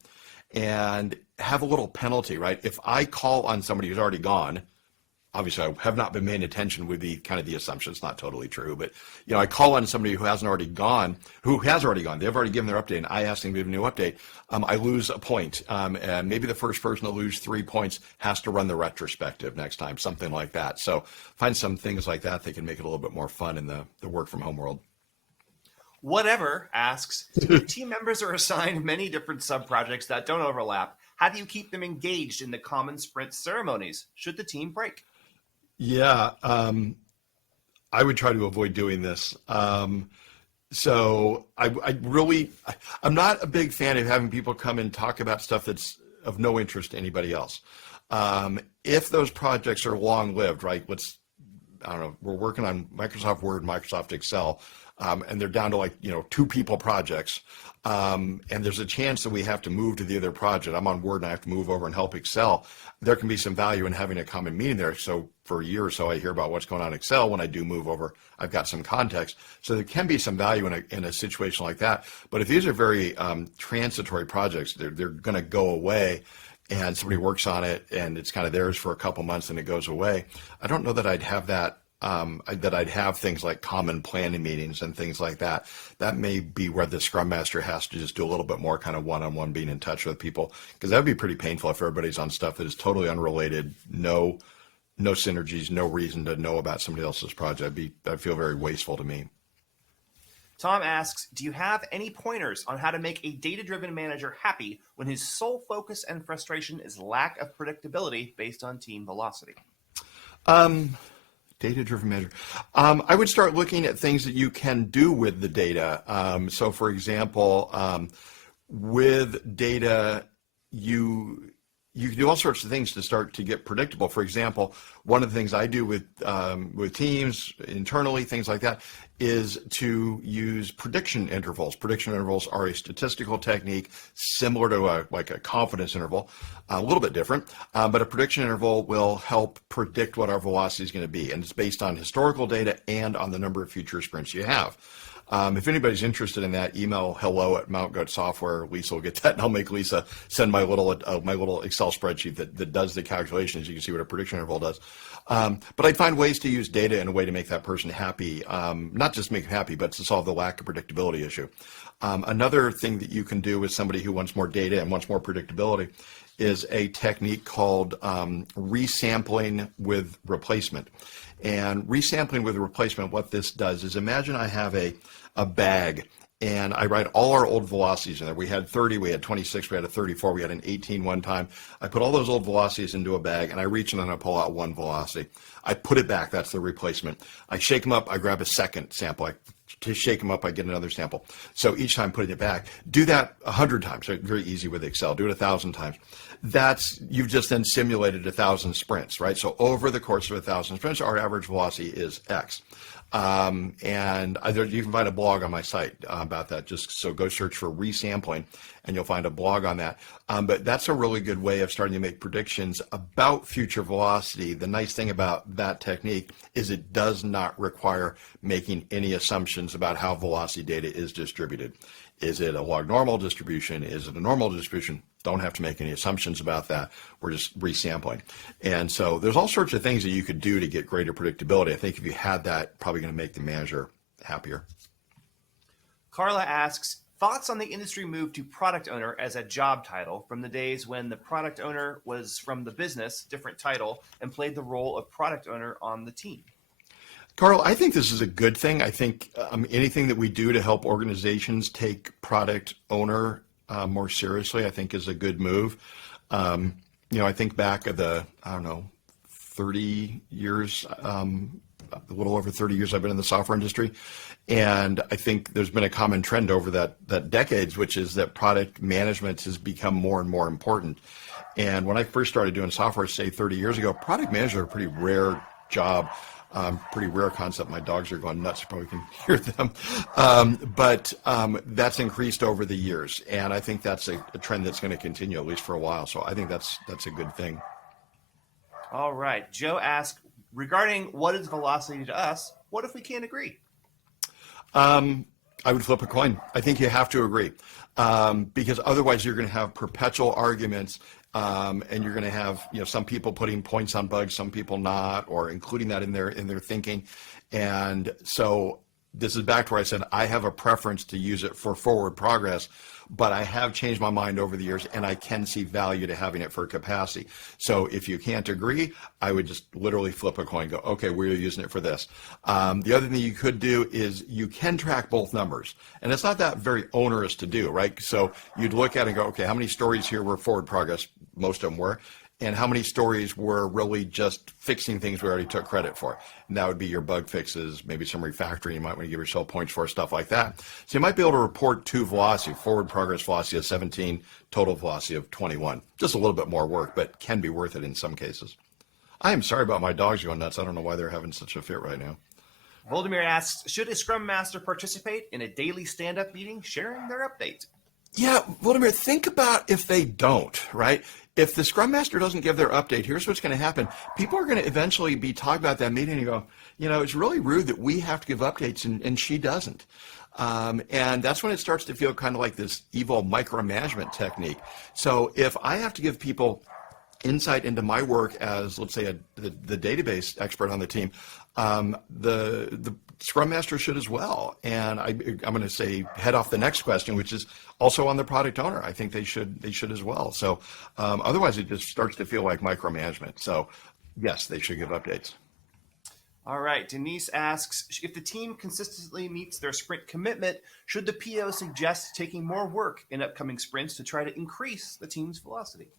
and have a little penalty, right? If I call on somebody who's already gone, obviously I have not been paying attention with the kind of the assumption, it's not totally true, but I call on somebody who has already gone, they've already given their update, and I ask them to give a new update, I lose a point. And maybe the first person to lose 3 points has to run the retrospective next time, something like that. So find some things like that that can make it a little bit more fun in the work from home world. Whatever asks, if team members are assigned many different sub-projects that don't overlap, how do you keep them engaged in the common sprint ceremonies? Should the team break? Yeah, I would try to avoid doing this. So I'm not a big fan of having people come and talk about stuff that's of no interest to anybody else. If those projects are long-lived, right? We're working on Microsoft Word, Microsoft Excel, and they're down to 2 people projects. And there's a chance that we have to move to the other project. I'm on Word and I have to move over and help Excel. There can be some value in having a common meeting there. So for a year or so, I hear about what's going on in Excel. When I do move over, I've got some context. So there can be some value in a situation like that. But if these are very transitory projects, they're going to go away, and somebody works on it and it's kind of theirs for a couple months and it goes away, I don't know that I'd have that. That I'd have things like common planning meetings and things like that. That may be where the Scrum Master has to just do a little bit more kind of one-on-one being in touch with people, because that would be pretty painful if everybody's on stuff that is totally unrelated, no synergies, no reason to know about somebody else's project. That'd feel very wasteful to me. Tom asks, do you have any pointers on how to make a data-driven manager happy when his sole focus and frustration is lack of predictability based on team velocity? Data-driven manager. I would start looking at things that you can do with the data. So for example, with data, you can do all sorts of things to start to get predictable. For example, one of the things I do with teams internally, things like that, is to use prediction intervals. Prediction intervals are a statistical technique similar to a confidence interval, a little bit different, but a prediction interval will help predict what our velocity is going to be, and it's based on historical data and on the number of future sprints you have. If anybody's interested in that, email hello@Mount Goat Software. Lisa will get that, and I'll make Lisa send my little Excel spreadsheet that does the calculations. You can see what a prediction interval does. But I'd find ways to use data in a way to make that person happy, not just make them happy, but to solve the lack of predictability issue. Another thing that you can do with somebody who wants more data and wants more predictability is a technique called resampling with replacement. And resampling with replacement, what this does is, imagine I have a bag and I write all our old velocities in there. We had 30, we had 26, we had a 34, we had an 18 one time. I put all those old velocities into a bag and I reach in and I pull out one velocity. I put it back, that's the replacement. I shake them up, I grab a second sample. To shake them up, I get another sample. So each time putting it back, do that 100 times. Right? Very easy with Excel. Do it 1,000 times. You've just then simulated 1,000 sprints, right? So over the course of 1,000 sprints, our average velocity is X. And you can find a blog on my site about that. Just so go search for resampling and you'll find a blog on that. But that's a really good way of starting to make predictions about future velocity. The nice thing about that technique is it does not require making any assumptions about how velocity data is distributed. Is it a log normal distribution? Is it a normal distribution? Don't have to make any assumptions about that. We're just resampling. And so there's all sorts of things that you could do to get greater predictability. I think if you had that, probably going to make the manager happier. Carla asks, thoughts on the industry move to product owner as a job title from the days when the product owner was from the business, different title, and played the role of product owner on the team? Carl, I think this is a good thing. I think anything that we do to help organizations take product owner more seriously, I think is a good move. I think back at 30 years, a little over 30 years I've been in the software industry. And I think there's been a common trend over that decades, which is that product management has become more and more important. And when I first started doing software, say 30 years ago, product managers are a pretty rare job. Pretty rare concept. My dogs are going nuts. You probably can hear them. But that's increased over the years. And I think that's a trend that's going to continue at least for a while. So I think that's a good thing. All right. Joe asked, regarding what is velocity to us, what if we can't agree? I would flip a coin. I think you have to agree. Because otherwise you're going to have perpetual arguments. And you're going to have, some people putting points on bugs, some people not, or including that in their thinking. And so this is back to where I said I have a preference to use it for forward progress, but I have changed my mind over the years, and I can see value to having it for capacity. So if you can't agree, I would just literally flip a coin, go, okay, we're using it for this. The other thing you could do is you can track both numbers, and it's not that very onerous to do, right? So you'd look at it and go, okay, how many stories here were forward progress? Most of them were. And how many stories were really just fixing things we already took credit for? And that would be your bug fixes, maybe some refactoring you might want to give yourself points for, stuff like that. So you might be able to report two velocity, forward progress velocity of 17, total velocity of 21. Just a little bit more work, but can be worth it in some cases. I am sorry about my dogs going nuts. I don't know why they're having such a fit right now. Voldemir asks, should a Scrum Master participate in a daily stand-up meeting sharing their update? Yeah, Vladimir, think about if they don't, right? If the Scrum Master doesn't give their update, here's what's going to happen. People are going to eventually be talking about that meeting and go, it's really rude that we have to give updates and she doesn't. And that's when it starts to feel kind of like this evil micromanagement technique. So if I have to give people insight into my work as, let's say, the database expert on the team, the Scrum Master should as well. And I'm going to say head off the next question, which is also on the product owner. I think they should as well. So otherwise it just starts to feel like micromanagement. So yes, they should give updates. All right. Denise asks, if the team consistently meets their sprint commitment, should the PO suggest taking more work in upcoming sprints to try to increase the team's velocity?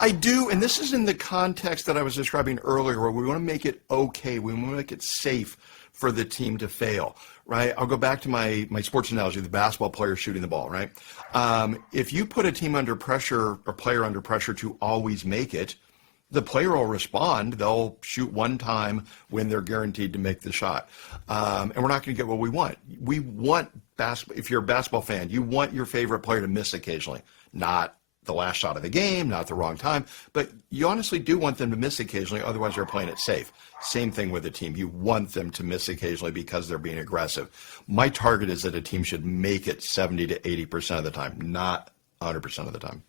I do, and this is in the context that I was describing earlier, where we want to make it okay. We want to make it safe for the team to fail, right? I'll go back to my sports analogy, the basketball player shooting the ball, right? If you put a team under pressure or player under pressure to always make it, the player will respond. They'll shoot one time when they're guaranteed to make the shot. And we're not going to get what we want. We want if you're a basketball fan, you want your favorite player to miss occasionally, not the last shot of the game, not the wrong time, but you honestly do want them to miss occasionally, otherwise you're playing it safe. Same thing with a team. You want them to miss occasionally because they're being aggressive. My target is that a team should make it 70 to 80% of the time, not 100% of the time.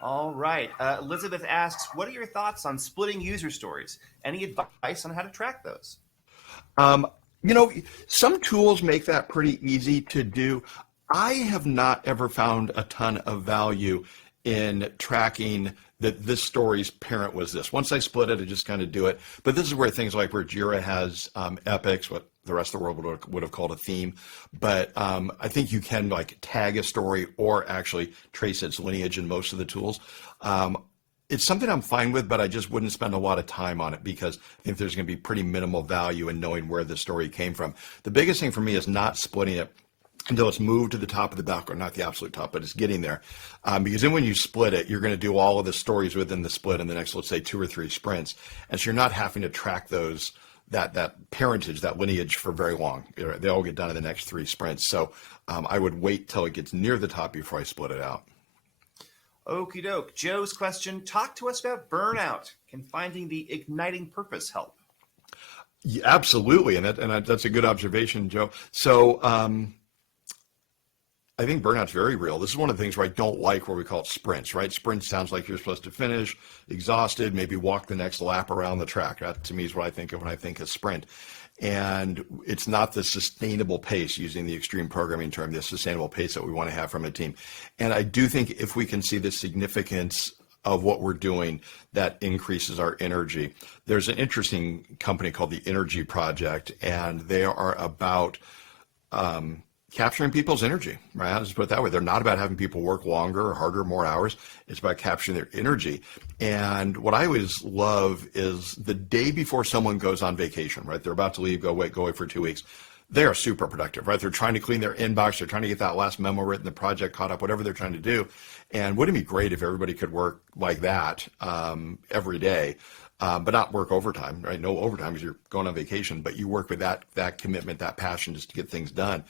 All right. Elizabeth asks, what are your thoughts on splitting user stories? Any advice on how to track those? Some tools make that pretty easy to do. I have not ever found a ton of value in tracking that this story's parent was this. Once I split it, I just kind of do it. But this is where things like where Jira has epics, what the rest of the world would have called a theme. But I think you can like tag a story or actually trace its lineage in most of the tools. It's something I'm fine with, but I just wouldn't spend a lot of time on it because I think there's going to be pretty minimal value in knowing where the story came from. The biggest thing for me is not splitting it until it's moved to the top of the backlog, not the absolute top, but it's getting there. Because then when you split it, you're going to do all of the stories within the split in the next, let's say, 2 or 3 sprints. And so you're not having to track those, that parentage, that lineage for very long. They all get done in the next 3 sprints. So I would wait till it gets near the top before I split it out. Okie doke. Joe's question, talk to us about burnout. Can finding the igniting purpose help? Yeah, absolutely. And that's a good observation, Joe. So, I think burnout's very real. This is one of the things where I don't like where we call it sprints, right? Sprint sounds like you're supposed to finish exhausted, maybe walk the next lap around the track. That to me is what I think of when I think of sprint. And it's not the sustainable pace, using the extreme programming term, the sustainable pace that we want to have from a team. And I do think if we can see the significance of what we're doing, that increases our energy. There's an interesting company called the Energy Project, and they are about capturing people's energy, right? I'll just put it that way. They're not about having people work longer or harder, more hours. It's about capturing their energy. And what I always love is the day before someone goes on vacation, right? They're about to leave, go away for 2 weeks. They are super productive, right? They're trying to clean their inbox. They're trying to get that last memo written, the project caught up, whatever they're trying to do. And wouldn't it be great if everybody could work like that every day? But not work overtime, right? No overtime because you're going on vacation, but you work with that commitment, that passion just to get things done.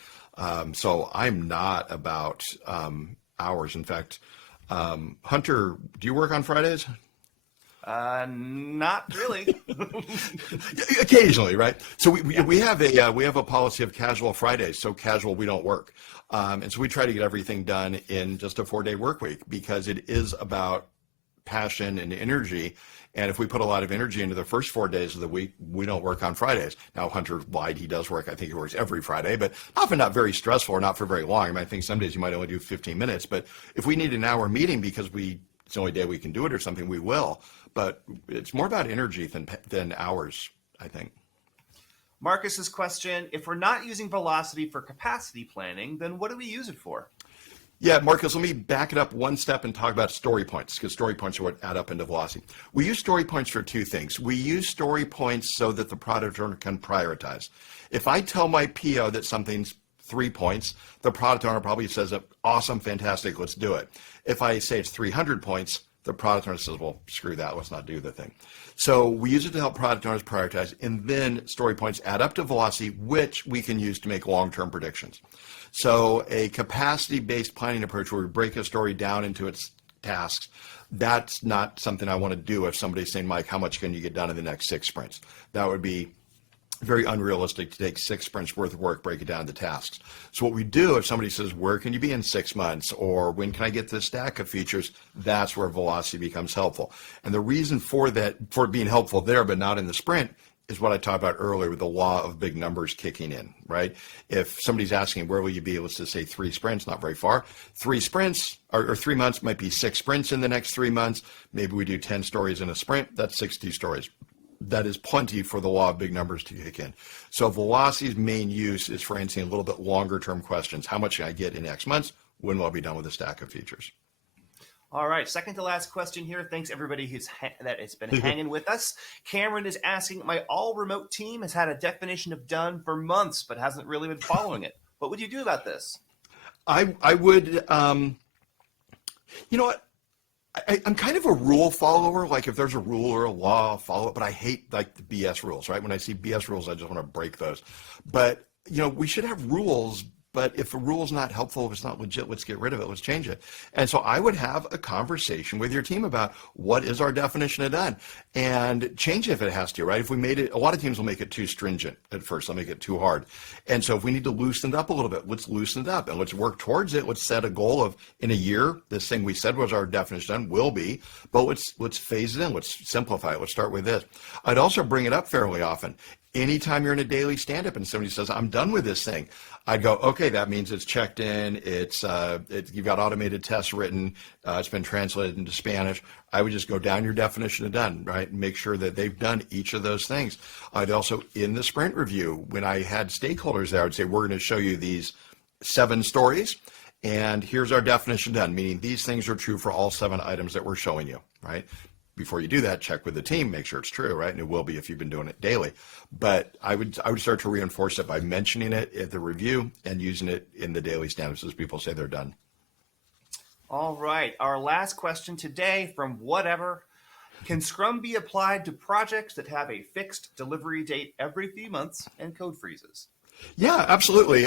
So I'm not about hours. In fact, Hunter, do you work on Fridays? Not really. Occasionally, right? So we have a policy of casual Fridays. So casual, we don't work, and so we try to get everything done in just a 4-day work week because it is about passion and energy. And if we put a lot of energy into the first 4 days of the week, we don't work on Fridays. Now, Hunter lied. He does work. I think he works every Friday, but often not very stressful or not for very long. I mean, I think some days you might only do 15 minutes, but if we need an hour meeting because it's the only day we can do it or something, we will. But it's more about energy than hours, I think. Marcus's question, if we're not using velocity for capacity planning, then what do we use it for? Yeah, Marcus, let me back it up one step and talk about story points, because story points are what add up into velocity. We use story points for 2 things. We use story points so that the product owner can prioritize. If I tell my PO that something's 3 points, the product owner probably says, awesome, fantastic, let's do it. If I say it's 300 points, the product owner says, well, screw that, let's not do the thing. So we use it to help product owners prioritize, and then story points add up to velocity, which we can use to make long-term predictions. So a capacity-based planning approach where we break a story down into its tasks, that's not something I want to do if somebody's saying, Mike, how much can you get done in the next 6 sprints? That would be very unrealistic to take 6 sprints worth of work, break it down to tasks. So what we do if somebody says, where can you be in 6 months? Or when can I get this stack of features? That's where velocity becomes helpful. And the reason for that, for it being helpful there, but not in the sprint, is what I talked about earlier with the law of big numbers kicking in, right? If somebody's asking, where will you be? Let's just say 3 sprints, not very far. 3 sprints or 3 months might be 6 sprints in the next 3 months. Maybe we do 10 stories in a sprint. That's 60 stories. That is plenty for the law of big numbers to kick in. So velocity's main use is for answering a little bit longer term questions. How much can I get in X months? When will I be done with a stack of features? All right, second to last question here. Thanks everybody that has been hanging with us. Cameron is asking, my all remote team has had a definition of done for months, but hasn't really been following it. What would you do about this? I would, you know what? I'm kind of a rule follower. Like if there's a rule or a law, I'll follow it. But I hate like the BS rules, right? When I see BS rules, I just want to break those. But we should have rules. But if a rule is not helpful, if it's not legit, let's get rid of it. Let's change it. And so I would have a conversation with your team about what is our definition of done and change it if it has to, right? If we made it, a lot of teams will make it too stringent at first. They'll make it too hard. And so if we need to loosen it up a little bit, let's loosen it up and let's work towards it. Let's set a goal of in a year, this thing we said was our definition of done will be, but let's phase it in. Let's simplify it. Let's start with this. I'd also bring it up fairly often. Anytime you're in a daily stand-up and somebody says, I'm done with this thing, I go, okay, that means it's checked in, you've got automated tests written, it's been translated into Spanish. I would just go down your definition of done, right? And make sure that they've done each of those things. I'd also, in the sprint review, when I had stakeholders there, I would say, we're going to show you these 7 stories, and here's our definition done, meaning these things are true for all 7 items that we're showing you, right? Before you do that, check with the team, make sure it's true, right? And it will be if you've been doing it daily. But I would start to reinforce it by mentioning it at the review and using it in the daily stand-ups as people say they're done. All right. Our last question today from Whatever. Can Scrum be applied to projects that have a fixed delivery date every few months and code freezes? Yeah, absolutely.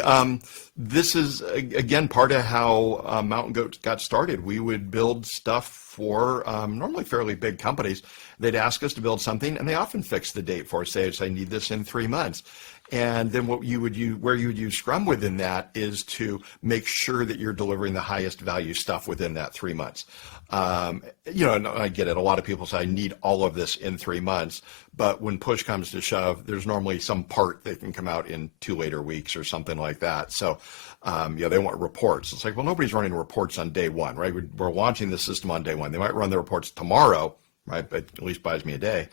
This is, again, part of how Mountain Goat got started. We would build stuff for normally fairly big companies. They'd ask us to build something, and they often fix the date for us. Say, I need this in 3 months. And then where you would use Scrum within that is to make sure that you're delivering the highest value stuff within that 3 months. And I get it. A lot of people say, I need all of this in 3 months. But when push comes to shove, there's normally some part that can come out in 2 later weeks or something like that. So, they want reports. It's like, well, nobody's running reports on day one, right? We're launching the system on day one. They might run the reports tomorrow, right? But at least buys me a day.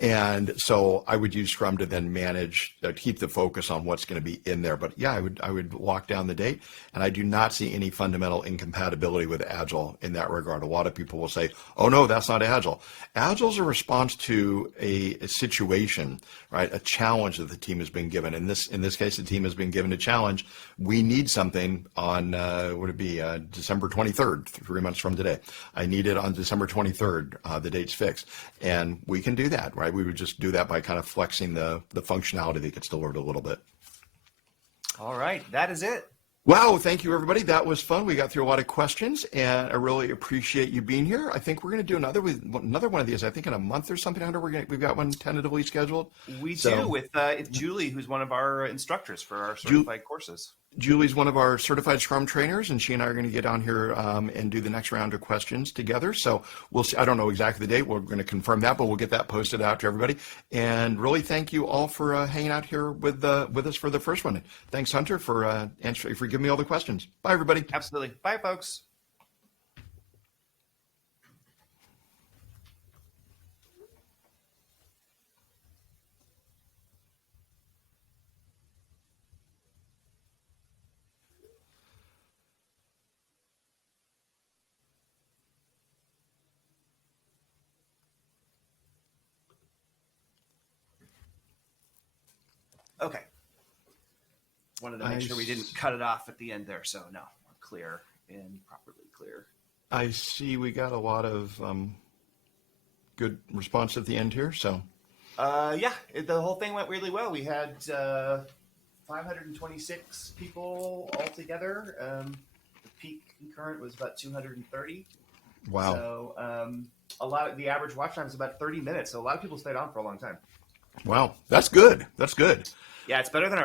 And so I would use Scrum to then manage, keep the focus on what's going to be in there. But yeah, I would lock down the date, and I do not see any fundamental incompatibility with Agile in that regard. A lot of people will say, oh no, that's not Agile. Agile is a response to a situation, right? A challenge that the team has been given. In this case, the team has been given a challenge. We need something on, December 23rd, 3 months from today. I need it on December 23rd. The date's fixed. And we can do that, right? We would just do that by kind of flexing the functionality that gets delivered a little bit. All right. That is it. Wow. Thank you, everybody. That was fun. We got through a lot of questions, and I really appreciate you being here. I think we're going to do another one of these, I think in a month or something, Hunter. We've got one tentatively scheduled. We do with Julie, who's one of our instructors for our certified courses. Julie's one of our certified Scrum trainers, and she and I are going to get on here and do the next round of questions together. So we'll see. I don't know exactly the date. We're going to confirm that, but we'll get that posted out to everybody. And really, thank you all for hanging out here with us for the first one. Thanks, Hunter, for giving me all the questions. Bye, everybody. Absolutely. Bye, folks. Okay. Wanted to make sure we didn't cut it off at the end there. So no, we're clear and properly clear. I see we got a lot of good response at the end here. So the whole thing went really well. We had 526 people altogether. The peak concurrent was about 230. Wow. So the average watch time is about 30 minutes. So a lot of people stayed on for a long time. Wow. That's good. That's good. Yeah, it's better than our